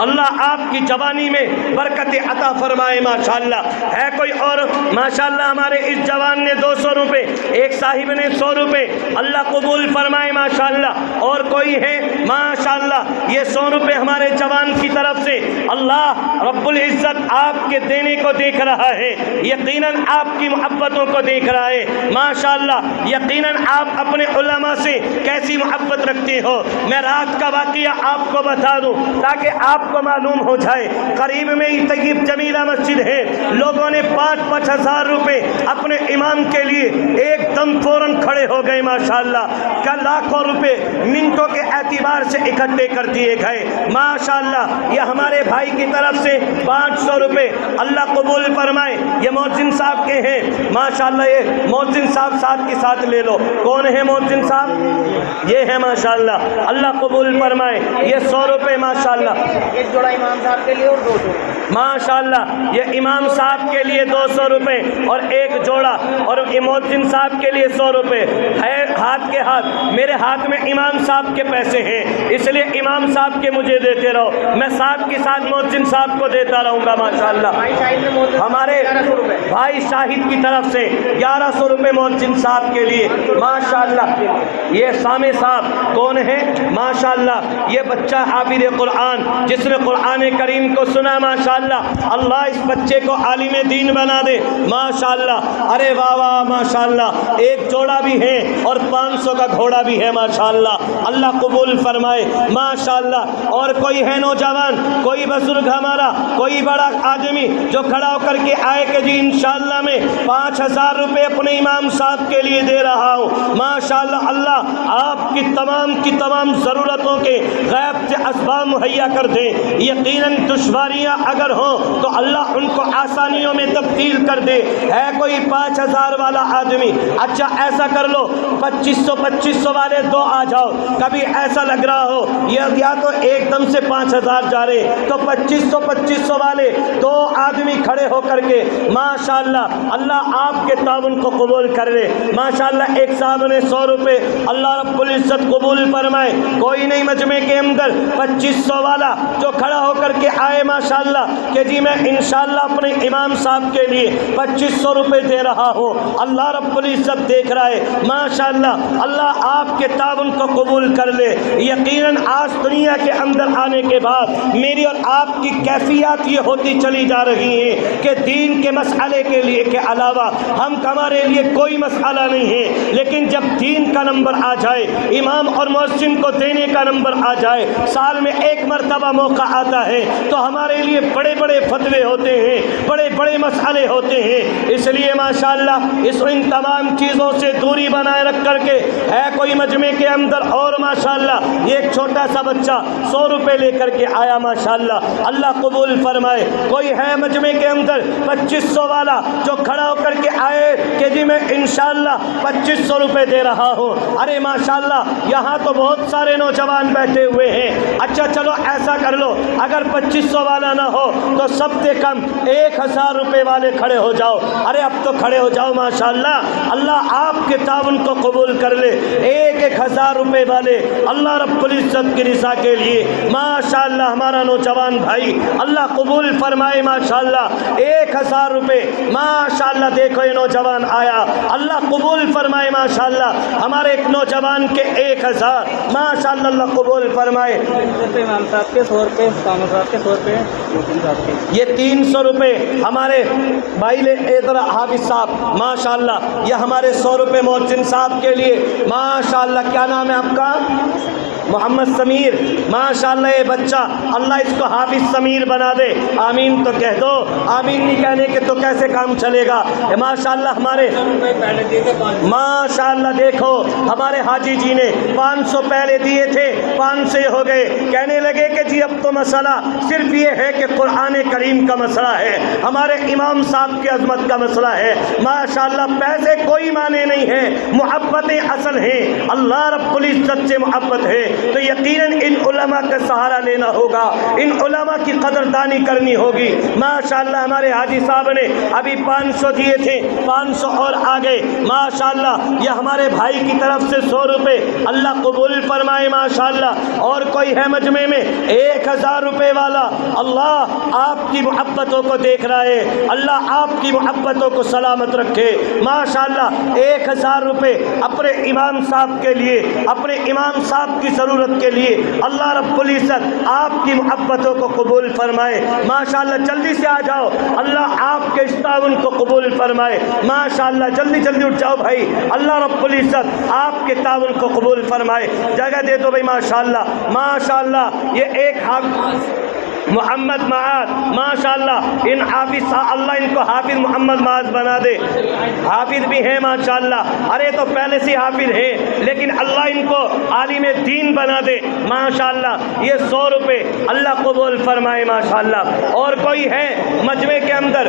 اللہ آپ کی جوانی میں برکت عطا فرمائے۔ ماشاءاللہ ہے کوئی اور؟ ماشاءاللہ ہمارے اس جوان نے 200 روپے، ایک صاحب نے 100 روپے، اللہ قبول فرمائے۔ ماشاءاللہ اور کوئی ہے؟ ماشاءاللہ یہ 100 روپے ہمارے جوان کی طرف سے اللہ رب العزت آپ کے دینے کو دیکھ رہا ہے، یقیناً آپ کی محبتوں کو دیکھ رہا ہے۔ ماشاءاللہ یقیناً آپ اپنے علماء سے کیسی محبت رکھتے ہو۔ میں رات کا واقعہ آپ کو بتا دوں تاکہ آپ کو معلوم ہو جائے۔ قریب میں ہی طیب جمیلہ مسجد ہے، لوگوں نے 5-5 ہزار روپے اپنے امام کے لیے ایک دم فوراً کھڑے ہو گئے۔ ماشاءاللہ کا لاکھوں روپے منٹوں کے اعتبار سے اکٹھے کر دیے گئے۔ ماشاءاللہ یہ ہمارے بھائی کی طرف سے 500 روپے اللہ قبول فرمائے، یہ مؤذن صاحب کے ہیں۔ ماشاءاللہ یہ مؤذن صاحب ساتھ کے ساتھ لے لو، کون ہے مؤذن صاحب؟ یہ ہے ماشاءاللہ، اللہ قبول فرمائے۔ یہ 100 روپے ماشاءاللہ ایک جوڑا امام صاحب کے لیے اور 2 جوڑے ماشاءاللہ یہ امام صاحب کے لیے 200 روپے اور ایک جوڑا اور مؤذن صاحب کے لیے 100 روپے ہے ہاتھ کے ہاتھ. میرے ہاتھ میں امام صاحب کے پیسے ہیں اس لیے امام صاحب کے مجھے دیتے رہو, میں ساتھ کے ساتھ مؤذن صاحب کو دیتا رہوں گا. ماشاءاللہ بھائی شاہد نے مؤذن ہمارے 1100 روپے بھائی شاہد کی طرف سے 1100 روپے مؤذن صاحب کے لیے. ماشاءاللہ یہ سامع صاحب کون ہے؟ ماشاءاللہ یہ بچہ حافظ قرآن جس نے قرآن کریم کو سنا. ماشاءاللہ اللہ اس بچے کو عالم دین بنا دے. ماشاءاللہ ارے واہ واہ ماشاءاللہ ایک جوڑا بھی ہے اور 500 کا گھوڑا بھی ہے. ماشاءاللہ اللہ قبول فرمائے. ماشاءاللہ اور کوئی ہے نوجوان, کوئی بزرگ ہمارا, کوئی بڑا آدمی جو کھڑا ہو کر کے آئے کہ جی انشاءاللہ میں 5000 روپے اپنے امام صاحب کے لیے دے رہا ہوں. ماشاءاللہ اللہ آپ کی تمام ضرورتوں کے غیب سے اسباب مہیا کر دے. یقیناً دشواریاں اگر ہوں تو اللہ ان کو آسانیوں میں تبدیل کر دے. ہے کوئی 5000 والا آدمی؟ اچھا ایسا کر لو 2500 والے 2 آ جاؤ. کبھی ایسا لگ رہا ہو یا تو ایک دم سے 5000 جا رہے تو 2500 والے 2 آدمی کھڑے ہو کر کے ماشاءاللہ اللہ آپ کے تعاون کو قبول کر لے. ماشاءاللہ ایک صاحب نے 100 روپے اللہ رب العزت قبول فرمائے. کوئی نہیں مجمع کے اندر 2500 والا جو کھڑا ہو کر کے آئے ماشاءاللہ کہ جی میں انشاءاللہ اپنے امام صاحب کے لیے 2500 روپے دے رہا ہوں. اللہ رب العزت دیکھ رہا ہے. ماشاءاللہ اللہ آپ کے تعاون کو قبول کر لے. یقیناً آج دنیا کے اندر آنے کے بعد میری اور آپ کی کیفیات یہ ہوتی چلی جا رہی ہیں کہ دین کے مسئلے کے لیے کے علاوہ ہمارے لیے کوئی مسئلہ نہیں ہے, لیکن جب دین کا نمبر آ جائے, امام اور مؤذن کو دینے کا نمبر آ جائے, سال میں ایک مرتبہ موقع آتا ہے تو ہمارے لیے بڑے بڑے فتوے ہوتے ہیں, بڑے بڑے مسئلے ہوتے ہیں. اس لیے ماشاءاللہ ان تمام چیزوں سے دوری بنائے رکھ کر کے ہے کوئی مجمع کے اندر اور ماشاءاللہ ایک چھوٹا سا بچہ 100 روپے لے کر کے آیا. ماشاءاللہ اللہ قبول فرمائے. کوئی ہے مجمع کے اندر 2500 والا جو کھڑا ہو کر کے آئے کہ جی میں انشاءاللہ 2500 روپے دے رہا ہوں. ارے ماشاءاللہ یہاں تو بہت سارے نوجوان بیٹھے ہوئے ہیں. اچھا چلو ایسا کر لو اگر 2500 والا نہ ہو تو سب سے کم 1000 روپے والے کھڑے ہو جاؤ. ارے اب تو کھڑے ہو جاؤ. ماشاءاللہ اللہ آپ کے تعاون کو قبول کر لے. 1000 روپے والے اللہ رب العزت کی رضا کے لیے ماشاءاللہ ہمارا نوجوان بھائی اللہ قبول فرمائے. ماشاءاللہ 1000 روپے ماشاءاللہ دیکھو یہ نوجوان آیا, اللہ قبول فرمائے. ماشاءاللہ ہمارے ایک نوجوان کے 1000 ماشاءاللہ اللہ قبول فرمائے. امام صاحب کے 100 روپے, امام صاحب کے 100 روپے, یہ 300 روپے ہمارے بھائی نے ادھر حافظ صاحب ماشاءاللہ یہ ہمارے 100 روپے مؤذن صاحب کے لیے. ماشاءاللہ کیا نام ہے آپ کا؟ محمد سمیر. ماشاءاللہ یہ بچہ اللہ اس کو حافظ سمیر بنا دے. آمین تو کہہ دو. آمین نہیں کہنے کے تو کیسے کام چلے گا. ماشاءاللہ ہمارے ماشاءاللہ دیکھو ہمارے حاجی جی نے 500 پہلے دیے تھے, 500 ہو گئے. کہنے لگے کہ جی اب تو مسئلہ صرف یہ ہے کہ قرآن کریم کا مسئلہ ہے, ہمارے امام صاحب کی عظمت کا مسئلہ ہے. ماشاءاللہ پیسے کوئی معنی نہیں ہے, محبتیں اصل ہیں. اللہ رب العزت سے محبت ہے تو یقیناً ان علماء کا سہارا لینا ہوگا, ان علماء کی قدردانی کرنی ہوگی. ماشاءاللہ ہمارے حاجی صاحب نے ابھی 500 دیے تھے, 500 اور آگے. ماشاءاللہ یہ ہمارے بھائی کی طرف سے 100 روپے اللہ قبول فرمائے. ماشاءاللہ اور کوئی ہے مجمع میں 1000 روپے والا, اللہ آپ کی محبتوں کو دیکھ رہا ہے, اللہ آپ کی محبتوں کو سلامت رکھے. ماشاءاللہ 1000 روپے اپنے امام صاحب کے لیے, اپنے امام صاحب کی ضرورت کے لیے اللہ رب العزت آپ کی محبتوں کو قبول فرمائے. ماشاءاللہ جلدی سے آ جاؤ, اللہ آپ کے اس تعاون کو قبول فرمائے. ماشاءاللہ جلدی جلدی اٹھ جاؤ بھائی, اللہ رب العزت آپ کے تعاون کو قبول فرمائے. جگہ دے دو بھائی. ماشاءاللہ ماشاءاللہ یہ ایک محمد معاذ ماشاءاللہ ان حافظ اللہ ان کو حافظ محمد معاذ بنا دے. حافظ بھی ہیں ماشاءاللہ, ارے تو پہلے سے حافظ ہیں لیکن اللہ ان کو عالم دین بنا دے. ماشاءاللہ یہ 100 روپے اللہ قبول فرمائے. ماشاءاللہ اور کوئی ہے مجمع کے اندر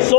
100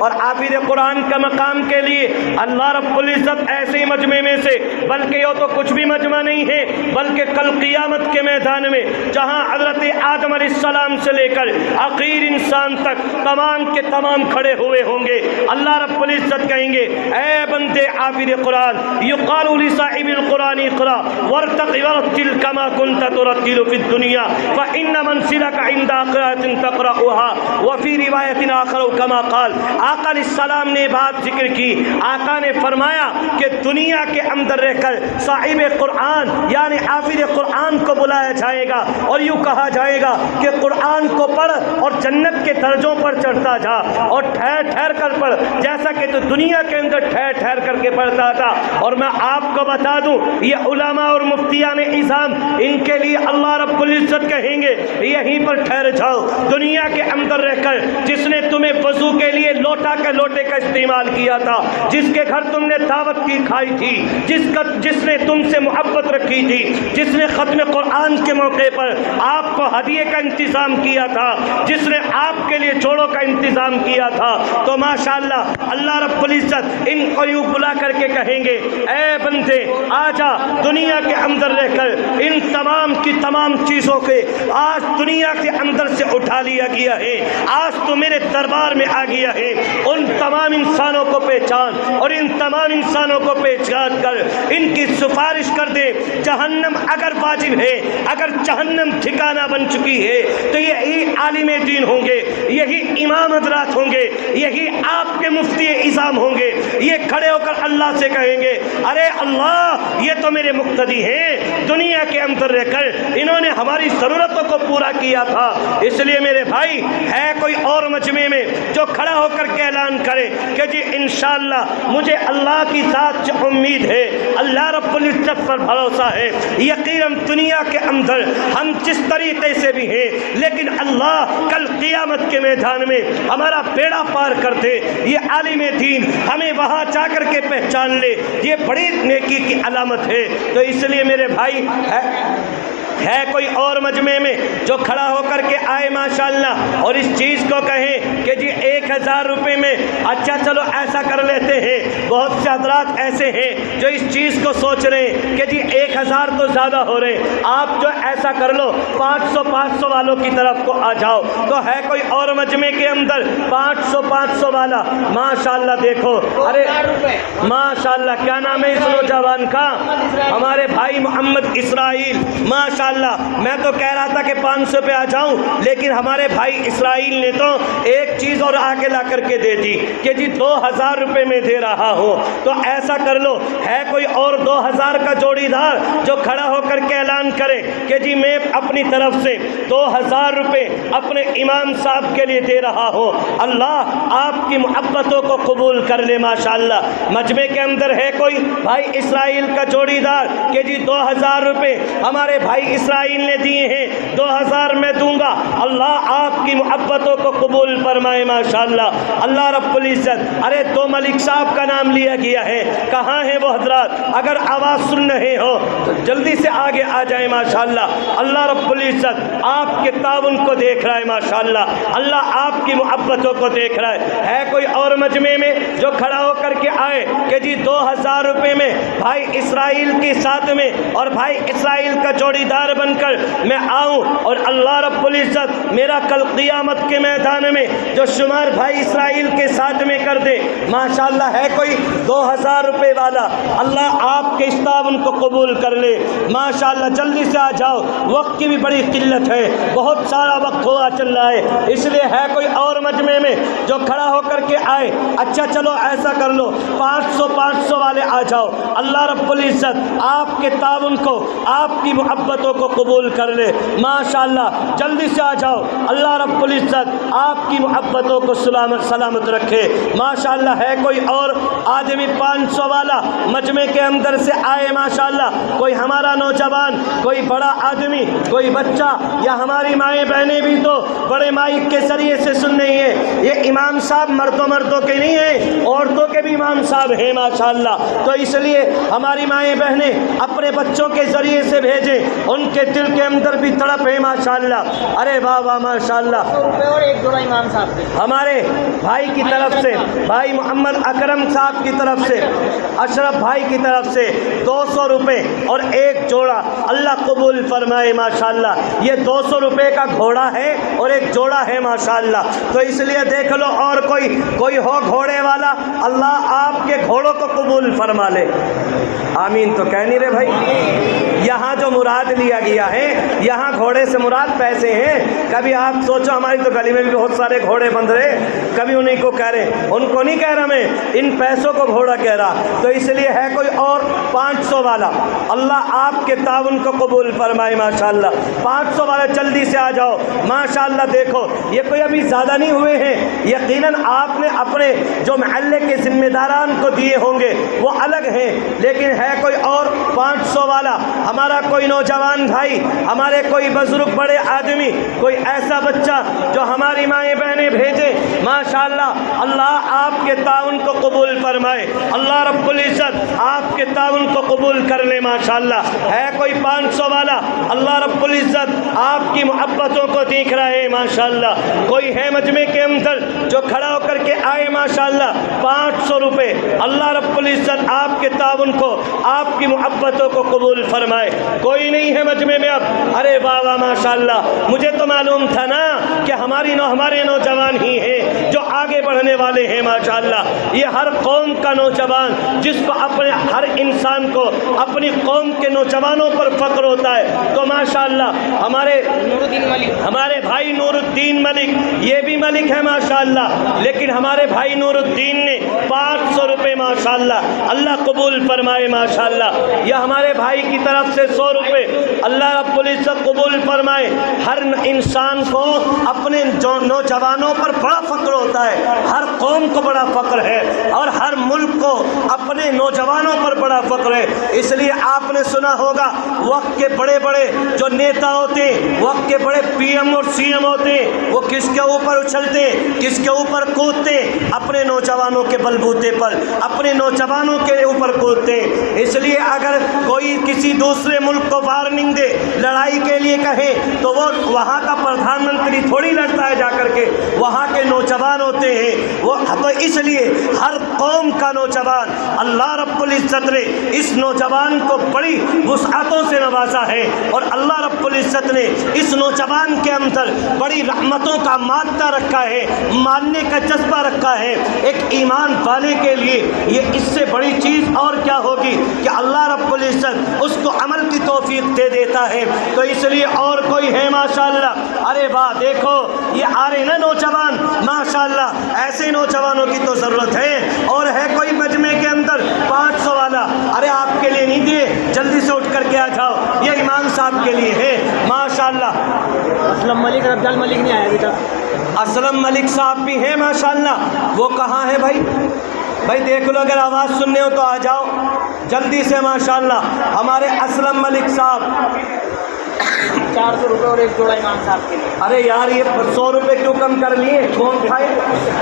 اور حافظ قرآن کا مقام کے لیے اللہ رب العزت ایسے مجمع میں سے، بلکہ یہ تو کچھ بھی مجمع نہیں ہے، بلکہ کل قیامت کے میدان میں جہاں حضرت آدم علیہ السلام سے لے کر آخر انسان تک تمام کے تمام کھڑے ہوئے ہوں گے، اللہ رب العزت کہیں گے اے بندے حافظ قرآن، یقال لصاحب القرآن اقرا وارتق ورتل كما كنت ترتل في الدنيا فإن منزلك عند قراءة تقرأها وفي روایت آخر كما قال۔ آقا علیہ السلام نے بات ذکر کی، آقا نے فرمایا کہ دنیا کے اندر رہ کر صاحب قرآن یعنی حافظ قرآن کو بلایا جائے گا اور یوں کہا جائے گا کہ قرآن کو پڑھ اور جنت کے درجوں پر چڑھتا جا اور ٹھہر ٹھہر کر پڑھ، جیسا کہ تو دنیا کے اندر ٹھہر ٹھہر کر کے پڑھتا تھا۔ اور میں آپ کو بتا دوں یہ علماء اور مفتیان اعظام، ان کے لیے اللہ رب العزت کہیں گے یہیں پر ٹھہر جاؤ، دنیا کے اندر رہ کر جس نے تمہیں وضو کے لیے لوٹا کے لوٹے کا استعمال کیا تھا، جس کے گھر تم نے دعوت کی کھائی تھی، جس نے تم سے محبت رکھی تھی، جس نے ختم قرآن کے موقع پر آپ کو ہدیے کا انتظام کیا تھا، جس نے آپ کے لیے جوڑوں کا انتظام کیا تھا، تو ماشاءاللہ اللہ رب العزت ان کو یوں بلا کر کے کہیں گے اے بندے آجا، دنیا کے اندر رہ کر ان تمام کی تمام چیزوں کے آج دنیا کے اندر سے اٹھا لیا گیا ہے، آج تو میرے دربار میں آ گیا ہے، ان تمام انسانوں کو پہچان اور ان تمام انسانوں کو پہچان کر ان کی سفارش کر دے۔ جہنم اگر واجب ہے، اگر جہنم ٹھکانہ بن چکی ہے تو یہی عالم دین ہوں گے، یہی امام حضرات ہوں گے، یہی آپ کے مفتی اعظام ہوں گے، یہ کھڑے ہو کر اللہ سے کہیں گے ارے اللہ یہ تو میرے مقتدی ہیں، دنیا کے اندر رہ کر انہوں نے ہماری ضرورتوں کو پورا کیا تھا، اس لیے میرے بھائی ہے کوئی اور مجمع میں جو کھڑا ہو کر کے اعلان کرے کہ جی انشاءاللہ مجھے اللہ کی ذات سے امید ہے، اللہ رب العزت پر بھروسہ ہے، یقیناً دنیا کے اندر ہم جس طریقے سے بھی ہیں لیکن اللہ کل قیامت کے میدان میں ہمارا بیڑا پار کر دے، یہ عالم دین ہمیں وہاں جا کر کے پہچان لے، یہ بڑی نیکی کی علامت ہے۔ تو اس لیے میرے بھائی ہے کوئی اور مجمع میں جو کھڑا ہو کر کے آئے ماشاءاللہ اور اس چیز کو کہیں کہ جی 1000 روپے میں اچھا چلو ایسا کر لیتے ہیں، بہت سے حضرات ایسے ہیں جو اس چیز کو سوچ رہے ہیں کہ جی 1000 تو زیادہ ہو رہے ہیں، آپ جو ایسا کر لو 500 والوں کی طرف کو آ جاؤ۔ تو ہے کوئی اور مجمع کے اندر 500 والا ماشاءاللہ دیکھو، ارے ماشاءاللہ کیا نام ہے اس نوجوان کا؟ ہمارے بھائی محمد اسرائیل، ماشاءاللہ میں تو کہہ رہا تھا کہ 500 پہ آ جاؤں، لیکن ہمارے بھائی اسرائیل نے تو ایک چیز اور آگے لا کر کے دے دی کہ جی 2000 روپے میں دے رہا ہوں۔ تو ایسا کر لو ہے کوئی اور 2000 کا جوڑی دار جو کھڑا ہو کر کے اعلان کرے کہ جی میں اپنی طرف سے 2000 روپے اپنے امام صاحب کے لیے دے رہا ہوں، اللہ آپ کی محبتوں کو قبول کر لے۔ ماشاءاللہ مجمع کے اندر ہے کوئی بھائی اسرائیل کا جوڑی دار کہ جی 2000 روپے ہمارے بھائی اسرائیل نے دیے ہیں، 2000 میں دوں گا، اللہ آپ کی محبتوں کو قبول فرمائے۔ ماشاءاللہ اللہ رب العزت، ارے تو ملک صاحب کا نام لیا گیا ہے، کہاں ہیں وہ حضرات؟ اگر آواز سن رہے ہو تو جلدی سے آگے آ جائیں۔ ماشاءاللہ اللہ رب العزت آپ کے تعاون کو دیکھ رہا ہے، ماشاءاللہ اللہ آپ کی محبتوں کو دیکھ رہا ہے کوئی اور مجمع میں جو کھڑا ہو کر کے آئے کہ جی 2000 روپے میں بھائی اسرائیل کے ساتھ میں اور بھائی اسرائیل کا جوڑی دار بن کر میں آؤں اور اللہ رب العزت میرا کل قیامت کے میدان میں جو شمار بھائی اسرائیل کے ساتھ میں کر دے۔ ماشاءاللہ ہے کوئی 2000 روپے والا، اللہ آپ کے اس تعاون کو قبول کر لے۔ ماشاءاللہ جلدی سے آ جاؤ، وقت کی بھی بڑی قلت ہے، بہت سارا وقت ہوا چل رہا ہے، اس لیے ہے کوئی اور مجمع میں جو کھڑا ہو کر کے آئے، اچھا چلو ایسا کر لو 500 والے آ جاؤ، اللہ رب العزت آپ کے تعاون کو آپ کی محبتوں کو قبول کر لے۔ ماشاءاللہ جلدی سے آ جاؤ، اللہ رب العزت آپ کی محبتوں کو سلامت رکھے۔ ماشاءاللہ ہے کوئی اور آدمی 500 والا مجمع کے اندر سے آئے، ماشاءاللہ کوئی ہمارا نوجوان، کوئی بڑا آدمی، کوئی بچہ یا ہماری مائیں بہنیں بھی تو بڑے مائک کے ذریعے سے سن رہی ہیں، یہ امام صاحب باہر تو مردوں کے نہیں ہیں، عورتوں کے بھی امام صاحب ہیں ماشاءاللہ۔ تو اس لیے ہماری مائیں بہنیں اپنے بچوں کے ذریعے سے بھیجیں، ان کے دل کے اندر بھی تڑپ ہے ماشاءاللہ۔ ارے واہ واہ ماشاءاللہ۔ 100 روپے اور ایک جوڑا امام صاحب کے۔ ہمارے بھائی کی طرف سے، بھائی محمد اکرم صاحب کی طرف سے، اشرف بھائی کی طرف سے 200 روپے اور ایک جوڑا، اللہ قبول فرمائے ماشاءاللہ۔ یہ 200 روپے کا گھوڑا ہے اور ایک جوڑا ہے ماشاءاللہ۔ تو اس لیے دیکھ لو، اور کوئی ہو گھوڑے والا، اللہ آپ کے گھوڑوں کو قبول فرما لے۔ آمین تو کہہ نہیں رہے بھائی؟ یہاں جو مراد لیا گیا ہے، یہاں گھوڑے سے مراد پیسے ہیں۔ کبھی آپ سوچو، ہماری تو گلی میں بھی بہت سارے گھوڑے بندھ رہے، کبھی انہیں کو کہہ رہے، ان کو نہیں کہہ رہا میں، ان پیسوں کو گھوڑا کہہ رہا۔ تو اس لیے ہے کوئی اور 500 والا، اللہ آپ کے تعاون کو قبول فرمائے ماشاءاللہ۔ 500 والا جلدی سے آ جاؤ ماشاءاللہ۔ دیکھو یہ کوئی ابھی زیادہ نہیں ہوئے ہیں، یقیناً آپ نے اپنے جو محلے کے ذمہ داران کو دیے ہوں گے وہ الگ ہیں، لیکن ہے کوئی اور 500 والا، ہمارا کوئی نوجوان بھائی، ہمارے کوئی بزرگ بڑے آدمی، کوئی ایسا بچہ جو ہماری مائیں بہنیں بھیجے ماشاءاللہ، اللہ آپ کے تعاون کو قبول فرمائے، اللہ رب العزت آپ کے تعاون کو قبول کر لے ماشاءاللہ۔ ہے کوئی 500 والا، اللہ رب العزت آپ کی محبتوں کو دیکھ رہا ہے ماشاءاللہ۔ کوئی ہے مجمع کے اندر جو کھڑا ہو کر کے آئے ماشاءاللہ، 500 روپے، اللہ رب العزت آپ کے تعاون کو، آپ کی محبتوں کو قبول فرمائے۔ کوئی نہیں ہے مجمع میں اب؟ ارے واہ واہ ماشاءاللہ۔ مجھے تو معلوم تھا نا کہ ہمارے نوجوان ہی ہیں جو آگے بڑھنے والے ہیں ماشاءاللہ۔ یہ ہر قوم کا نوجوان، جس کو اپنے ہر انسان کو اپنی قوم کے نوجوانوں پر فخر ہوتا ہے، تو ماشاءاللہ ہمارے بھائی نور الدین ملک، یہ بھی ملک ہے ماشاءاللہ، لیکن ہمارے بھائی نور الدین نے 500 روپے ماشاءاللہ، اللہ قبول فرمائے ماشاءاللہ۔ یہ ہمارے بھائی کی طرف سے 100 روپے، اللہ رب العزت قبول فرمائے۔ ہر انسان کو اپنے نوجوانوں پر بڑا فخر ہوتا ہے، ہر قوم کو بڑا فخر ہے، اور ہر ملک کو اپنے نوجوانوں پر بڑا فخر ہے۔ اس لیے آپ نے سنا ہوگا، وقت کے بڑے بڑے جو نیتا ہوتے ہیں، وقت کے بڑے پی ایم اور سی ایم ہوتے ہیں، وہ کس کے اوپر اچھلتے ہیں، کس کے اوپر کودتے ہیں؟ اپنے نوجوانوں کے بلبوتے پر، اپنے نوجوانوں کے اوپر کودتے ہیں۔ اس لیے اگر کوئی کسی دوسرے ملک کو وارننگ دے، لڑائی کے لیے کہے، تو وہ وہاں کا پردھان منتری تھوڑی لڑتا ہے جا کر کے، وہاں کے نوجوان ہوتے ہیں وہ۔ تو اس لیے ہر قوم کا نوجوان، اللہ رب العزت نے اس نوجوان کو بڑی وسعتوں سے نوازا ہے، اور اللہ رب العزت نے اس نوجوان کے اندر بڑی رحمتوں کا مادہ رکھا ہے، ماننے کا جذبہ رکھا ہے۔ ایک ایمان والے کے لیے یہ اس سے بڑی چیز اور کیا ہوگی کہ اللہ رب العزت اس کو عمل کی توفیق دے دیتا ہے۔ تو اس لیے اور کوئی ہے ماشاءاللہ؟ ارے واہ، دیکھو یہ آ رہے نا نوجوان ماشاءاللہ، ایسے نوجوانوں کی تو ضرورت ہے۔ اور ہے کوئی مجمع کے اندر 500 والا؟ ارے آپ کے لیے نہیں دیے، جلدی سے اٹھ کر کے آ جاؤ، یہ امام صاحب کے لیے ہے ماشاءاللہ۔ اسلم ملک، رفضل ملک نہیں آیا ابھی تک۔ اسلم ملک صاحب بھی ہیں ماشاءاللہ، وہ کہاں ہے بھائی؟ بھائی دیکھ لو، اگر آواز سننے ہو تو آ جاؤ جلدی سے ماشاءاللہ۔ ہمارے اسلم ملک صاحب 400 روپے اور ایک جوڑا امام صاحب کے لیے۔ ارے یار یہ 100 روپے کیوں کم کر لیے؟ کون کھائے؟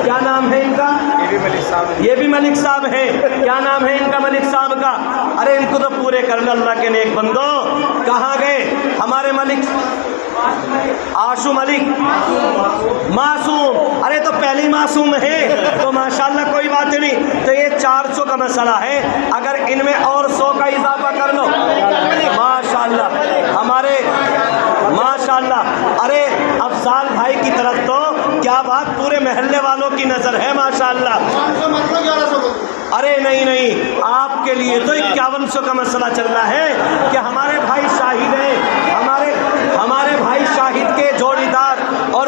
کیا نام ہے ان کا؟ یہ بھی ملک صاحب ہیں۔ کیا نام ہے ان کا ملک صاحب کا؟ ارے ان کو تو پورے کر لو اللہ کے نیک بندو۔ کہاں گئے ہمارے ملک؟ آشو ملک، معصوم۔ ارے تو پہلی معصوم ہے تو ماشاءاللہ کوئی بات نہیں۔ تو یہ 400 کا مسئلہ ہے، اگر ان میں اور 100 کا اضافہ کر لو ماشاءاللہ ہمارے ماشاءاللہ۔ ارے افضال بھائی کی طرف تو کیا بات، پورے محلے والوں کی نظر ہے ماشاءاللہ۔ ارے نہیں، آپ کے لیے تو 5100 کا مسئلہ چل رہا ہے کہ ہمارے بھائی شاہد ہیں، ہمارے بھائی شاہد کے جوڑی دار، اور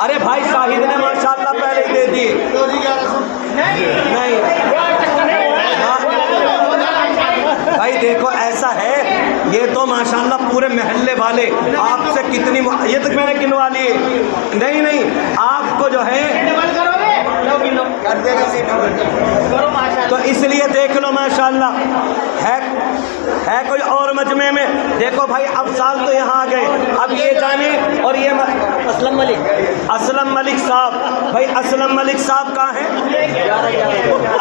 ارے بھائی شاہد نے ماشاءاللہ پہلے ہی دے دیے۔ نہیں بھائی دیکھو ایسا ہے، یہ تو ماشاءاللہ پورے محلے والے آپ سے کتنی، یہ تک میں نے گنوا لیے۔ نہیں آپ کو جو ہے، تو اس لیے دیکھ لو ماشاءاللہ ہے ہے کوئی اور مجمع میں؟ دیکھو بھائی افضال تو یہاں آ گئے، اب یہ جانے اور یہ اسلم ملک، اسلم ملک صاحب، بھائی اسلم ملک صاحب کہاں ہیں؟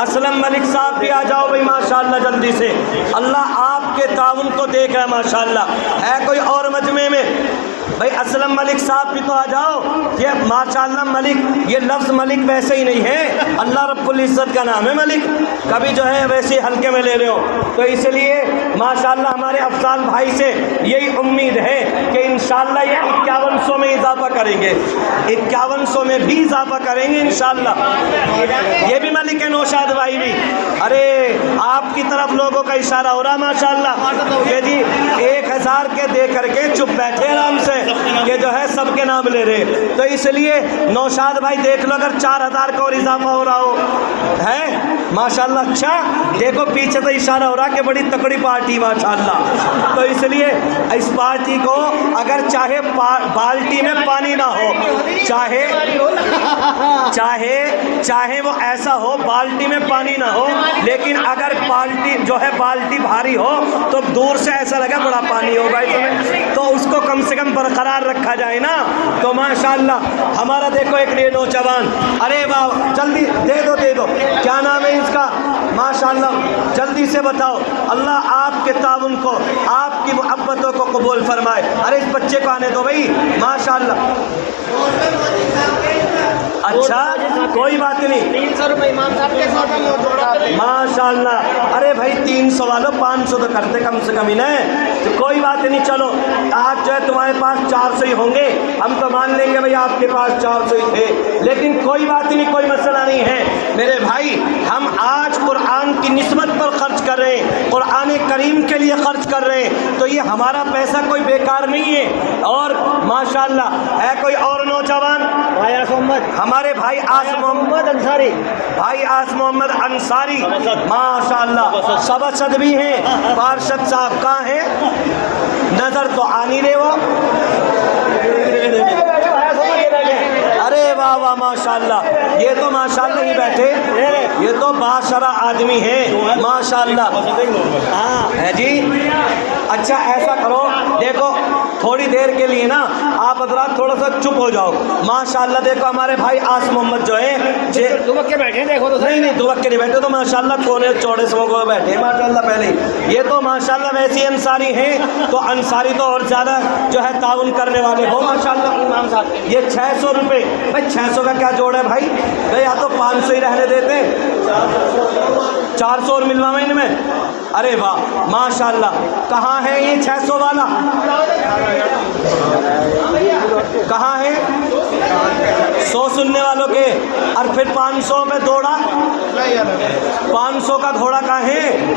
اسلم ملک صاحب بھی آ جاؤ بھائی ماشاءاللہ جلدی سے، اللہ آپ کے تعاون کو دیکھ رہا ہے ماشاءاللہ۔ ہے کوئی اور مجمع میں؟ بھائی اسلم ملک صاحب بھی تو آ جاؤ۔ یہ ماشاءاللہ ملک، یہ لفظ ملک ویسے ہی نہیں ہے، اللہ رب العزت کا نام ہے ملک، کبھی جو ہے ویسے ہلکے میں لے رہے ہو، تو اس لیے ماشاءاللہ ہمارے افضال بھائی سے یہی امید ہے کہ انشاءاللہ یہ 5100 میں اضافہ کریں گے، 5100 میں بھی اضافہ کریں گے انشاءاللہ۔ یہ بھی ملک ہے نوشاد بھائی بھی، ارے آپ کی طرف لوگوں کا اشارہ ہو رہا ماشاءاللہ کہ جی 1000 کے دے کر کے چپ بیٹھے آرام سے کہ جو ہے سب کے نام لے رہے، تو اس لیے نوشاد بھائی دیکھ لو اگر 4000 کا اور اضافہ ہو رہا ہو ہے ماشاءاللہ۔ اچھا دیکھو پیچھے تو اشارہ ہو رہا کہ بڑی تکڑی پارٹی ماشاءاللہ، تو اس لیے اس پارٹی کو اگر چاہے بالٹی میں پانی نہ ہو، چاہے وہ ایسا ہو بالٹی میں پانی نہ ہو، لیکن اگر بالٹی جو ہے بالٹی بھاری ہو تو دور سے ایسا لگا بڑا پانی ہو بھائی تمہیں، تو اس کو کم سے کم برقرار رکھا جائے نا، تو ماشاءاللہ ہمارا دیکھو ایک یہ نوجوان، ارے واہ جلدی دے دو کیا نام ہے اس کا ماشاءاللہ، جلدی سے بتاؤ، اللہ آپ کے تعاون کو، آپ کی محبتوں کو قبول فرمائے۔ ارے اس بچے کو آنے دو بھائی ماشاءاللہ۔ اچھا کوئی بات نہیں، 300 روپے امام صاحب کے ساتھ ماشاءاللہ، ارے بھائی 300 والو 500 تو کرتے کم سے کم ہی نا، تو کوئی بات نہیں، چلو آج جو ہے تمہارے پاس 400 ہی ہوں گے، ہم تو مان لیں گے بھائی آپ کے پاس 400 ہی تھے، لیکن کوئی بات نہیں، کوئی مسئلہ نہیں ہے میرے بھائی، ہم آج قرآن کی نسبت پر خرچ کر رہے ہیں، قرآن کریم کے لیے خرچ کر رہے ہیں، تو یہ ہمارا پیسہ کوئی بیکار نہیں ہے، اور ماشاءاللہ ہے کوئی اور نوجوان ہمارے بھائی آس محمد انصاری، بھائی آس محمد انصاری ماشاءاللہ سبصد بھی ہیں، پارشد صاحب کہاں ہیں؟ نظر تو آ نہیں رہے وہ، ارے واہ واہ ماشاءاللہ، یہ تو ماشاءاللہ ہی بیٹھے، یہ تو باشرح آدمی ہیں ماشاءاللہ، ہے جی۔ اچھا ایسا کرو، دیکھو تھوڑی دیر کے لیے نا آپ حضرات تھوڑا سا چپ ہو جاؤ ماشاءاللہ، دیکھو ہمارے بھائی آس محمد جو ہیں دبک کے بیٹھے ہیں، دیکھو تو نہیں دبک کے نہیں بیٹھے، تو ماشاءاللہ کونے چوڑے سے وہ بیٹھے ہیں ماشاءاللہ پہلے، یہ تو ماشاءاللہ ویسی انصاری ہیں، تو انصاری تو اور زیادہ جو ہے تعاون کرنے والے ہو ماشاءاللہ امام صاحب۔ یہ 600 روپے، بھائی 600 کا کیا جوڑ ہے بھائی، یا تو 500 ہی رہنے دیتے، 400 اور ملواؤں ان میں، ارے واہ ماشاءاللہ، کہاں ہے یہ 600 والا، کہاں ہے 100 سننے والوں کے، اور پھر 500 میں دوڑا، 500 کا گھوڑا کہاں ہے؟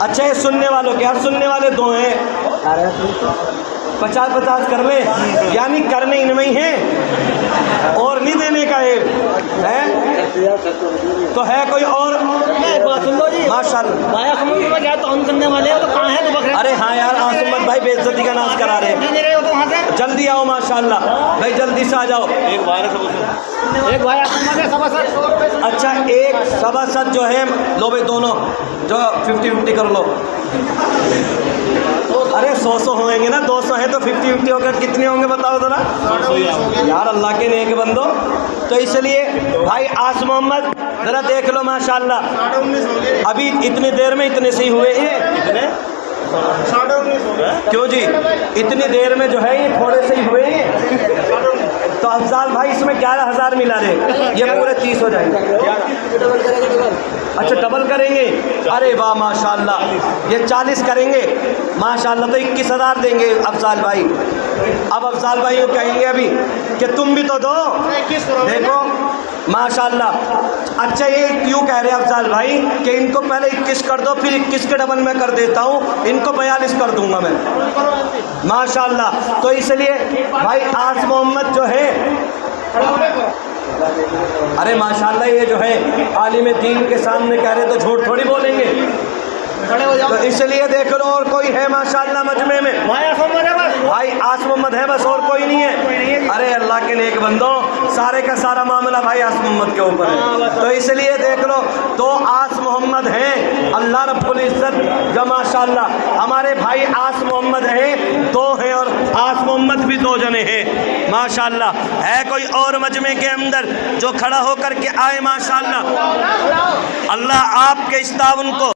اچھا یہ سننے والوں کے، اور سننے والے 2 ہیں، 50-50 کر لیں، یعنی کرنے ان میں ہی ہیں اور نہیں دینے کا ہے، تو ہے کوئی اور ماشاءاللہ، ارے ہاں یار آسمت بھائی بے عزتی کا ناز کرا رہے ہیں، جلدی آؤ ماشاءاللہ بھائی، جلدی سے آ جاؤ۔ اچھا ایک سبصد جو ہے لو بھائی، دونوں جو 50-50 کر لو، ارے 100 ہوئیں گے نا، 200 ہیں تو 50-50 ہو کر کتنے ہوں گے بتاؤ ذرا یار، اللہ کے نیک بندو، تو اس لیے بھائی آس محمد ذرا دیکھ لو ماشاءاللہ، ابھی اتنی دیر میں اتنے سے ہی ہوئے ہیں، اتنے کیوں جی اتنی دیر میں جو ہے یہ تھوڑے سے ہی ہوئے ہیں، تو افضال بھائی اس میں 11000 ملا رہے، یہ پورے 30 ہو جائیں گے، اچھا ڈبل کریں گے، ارے واہ ماشاءاللہ، یہ 40 کریں گے ماشاءاللہ، تو 21000 دیں گے افضال بھائی۔ اب افضال بھائی کو کہیں گے ابھی کہ تم بھی تو دو، دیکھو ماشاءاللہ، اچھا یہ کیوں کہہ رہے ہیں افضال بھائی کہ ان کو پہلے 21 کر دو، پھر 21 کے ڈبل میں کر دیتا ہوں، ان کو 42 کر دوں گا میں ماشاءاللہ، تو اس لیے بھائی آس محمد جو ہے، ارے ماشاءاللہ یہ جو ہے عالم دین کے سامنے کہہ رہے تو جھوٹ تھوڑی بولیں گے، کھڑے ہو جاؤ. تو اس لیے دیکھ لو اور کوئی ہے ماشاءاللہ مجمع میں؟ بھائی محمد ہے بس. بھائی آس محمد ہے بس، اور کوئی نہیں ہے. ارے اللہ کے نیک بندو، سارے کا سارا معاملہ بھائی آس محمد کے اوپر ہے. تو اس لیے دیکھ لو دو آس محمد ہیں. اللہ رب العزت جو ماشاءاللہ ہمارے بھائی آس محمد ہیں، دو ہیں، اور آس محمد بھی دو جنے ہیں ماشاءاللہ. ہے کوئی اور مجمع کے اندر جو کھڑا ہو کر کے آئے ماشاءاللہ؟ اللہ آپ کے اس تعاون کو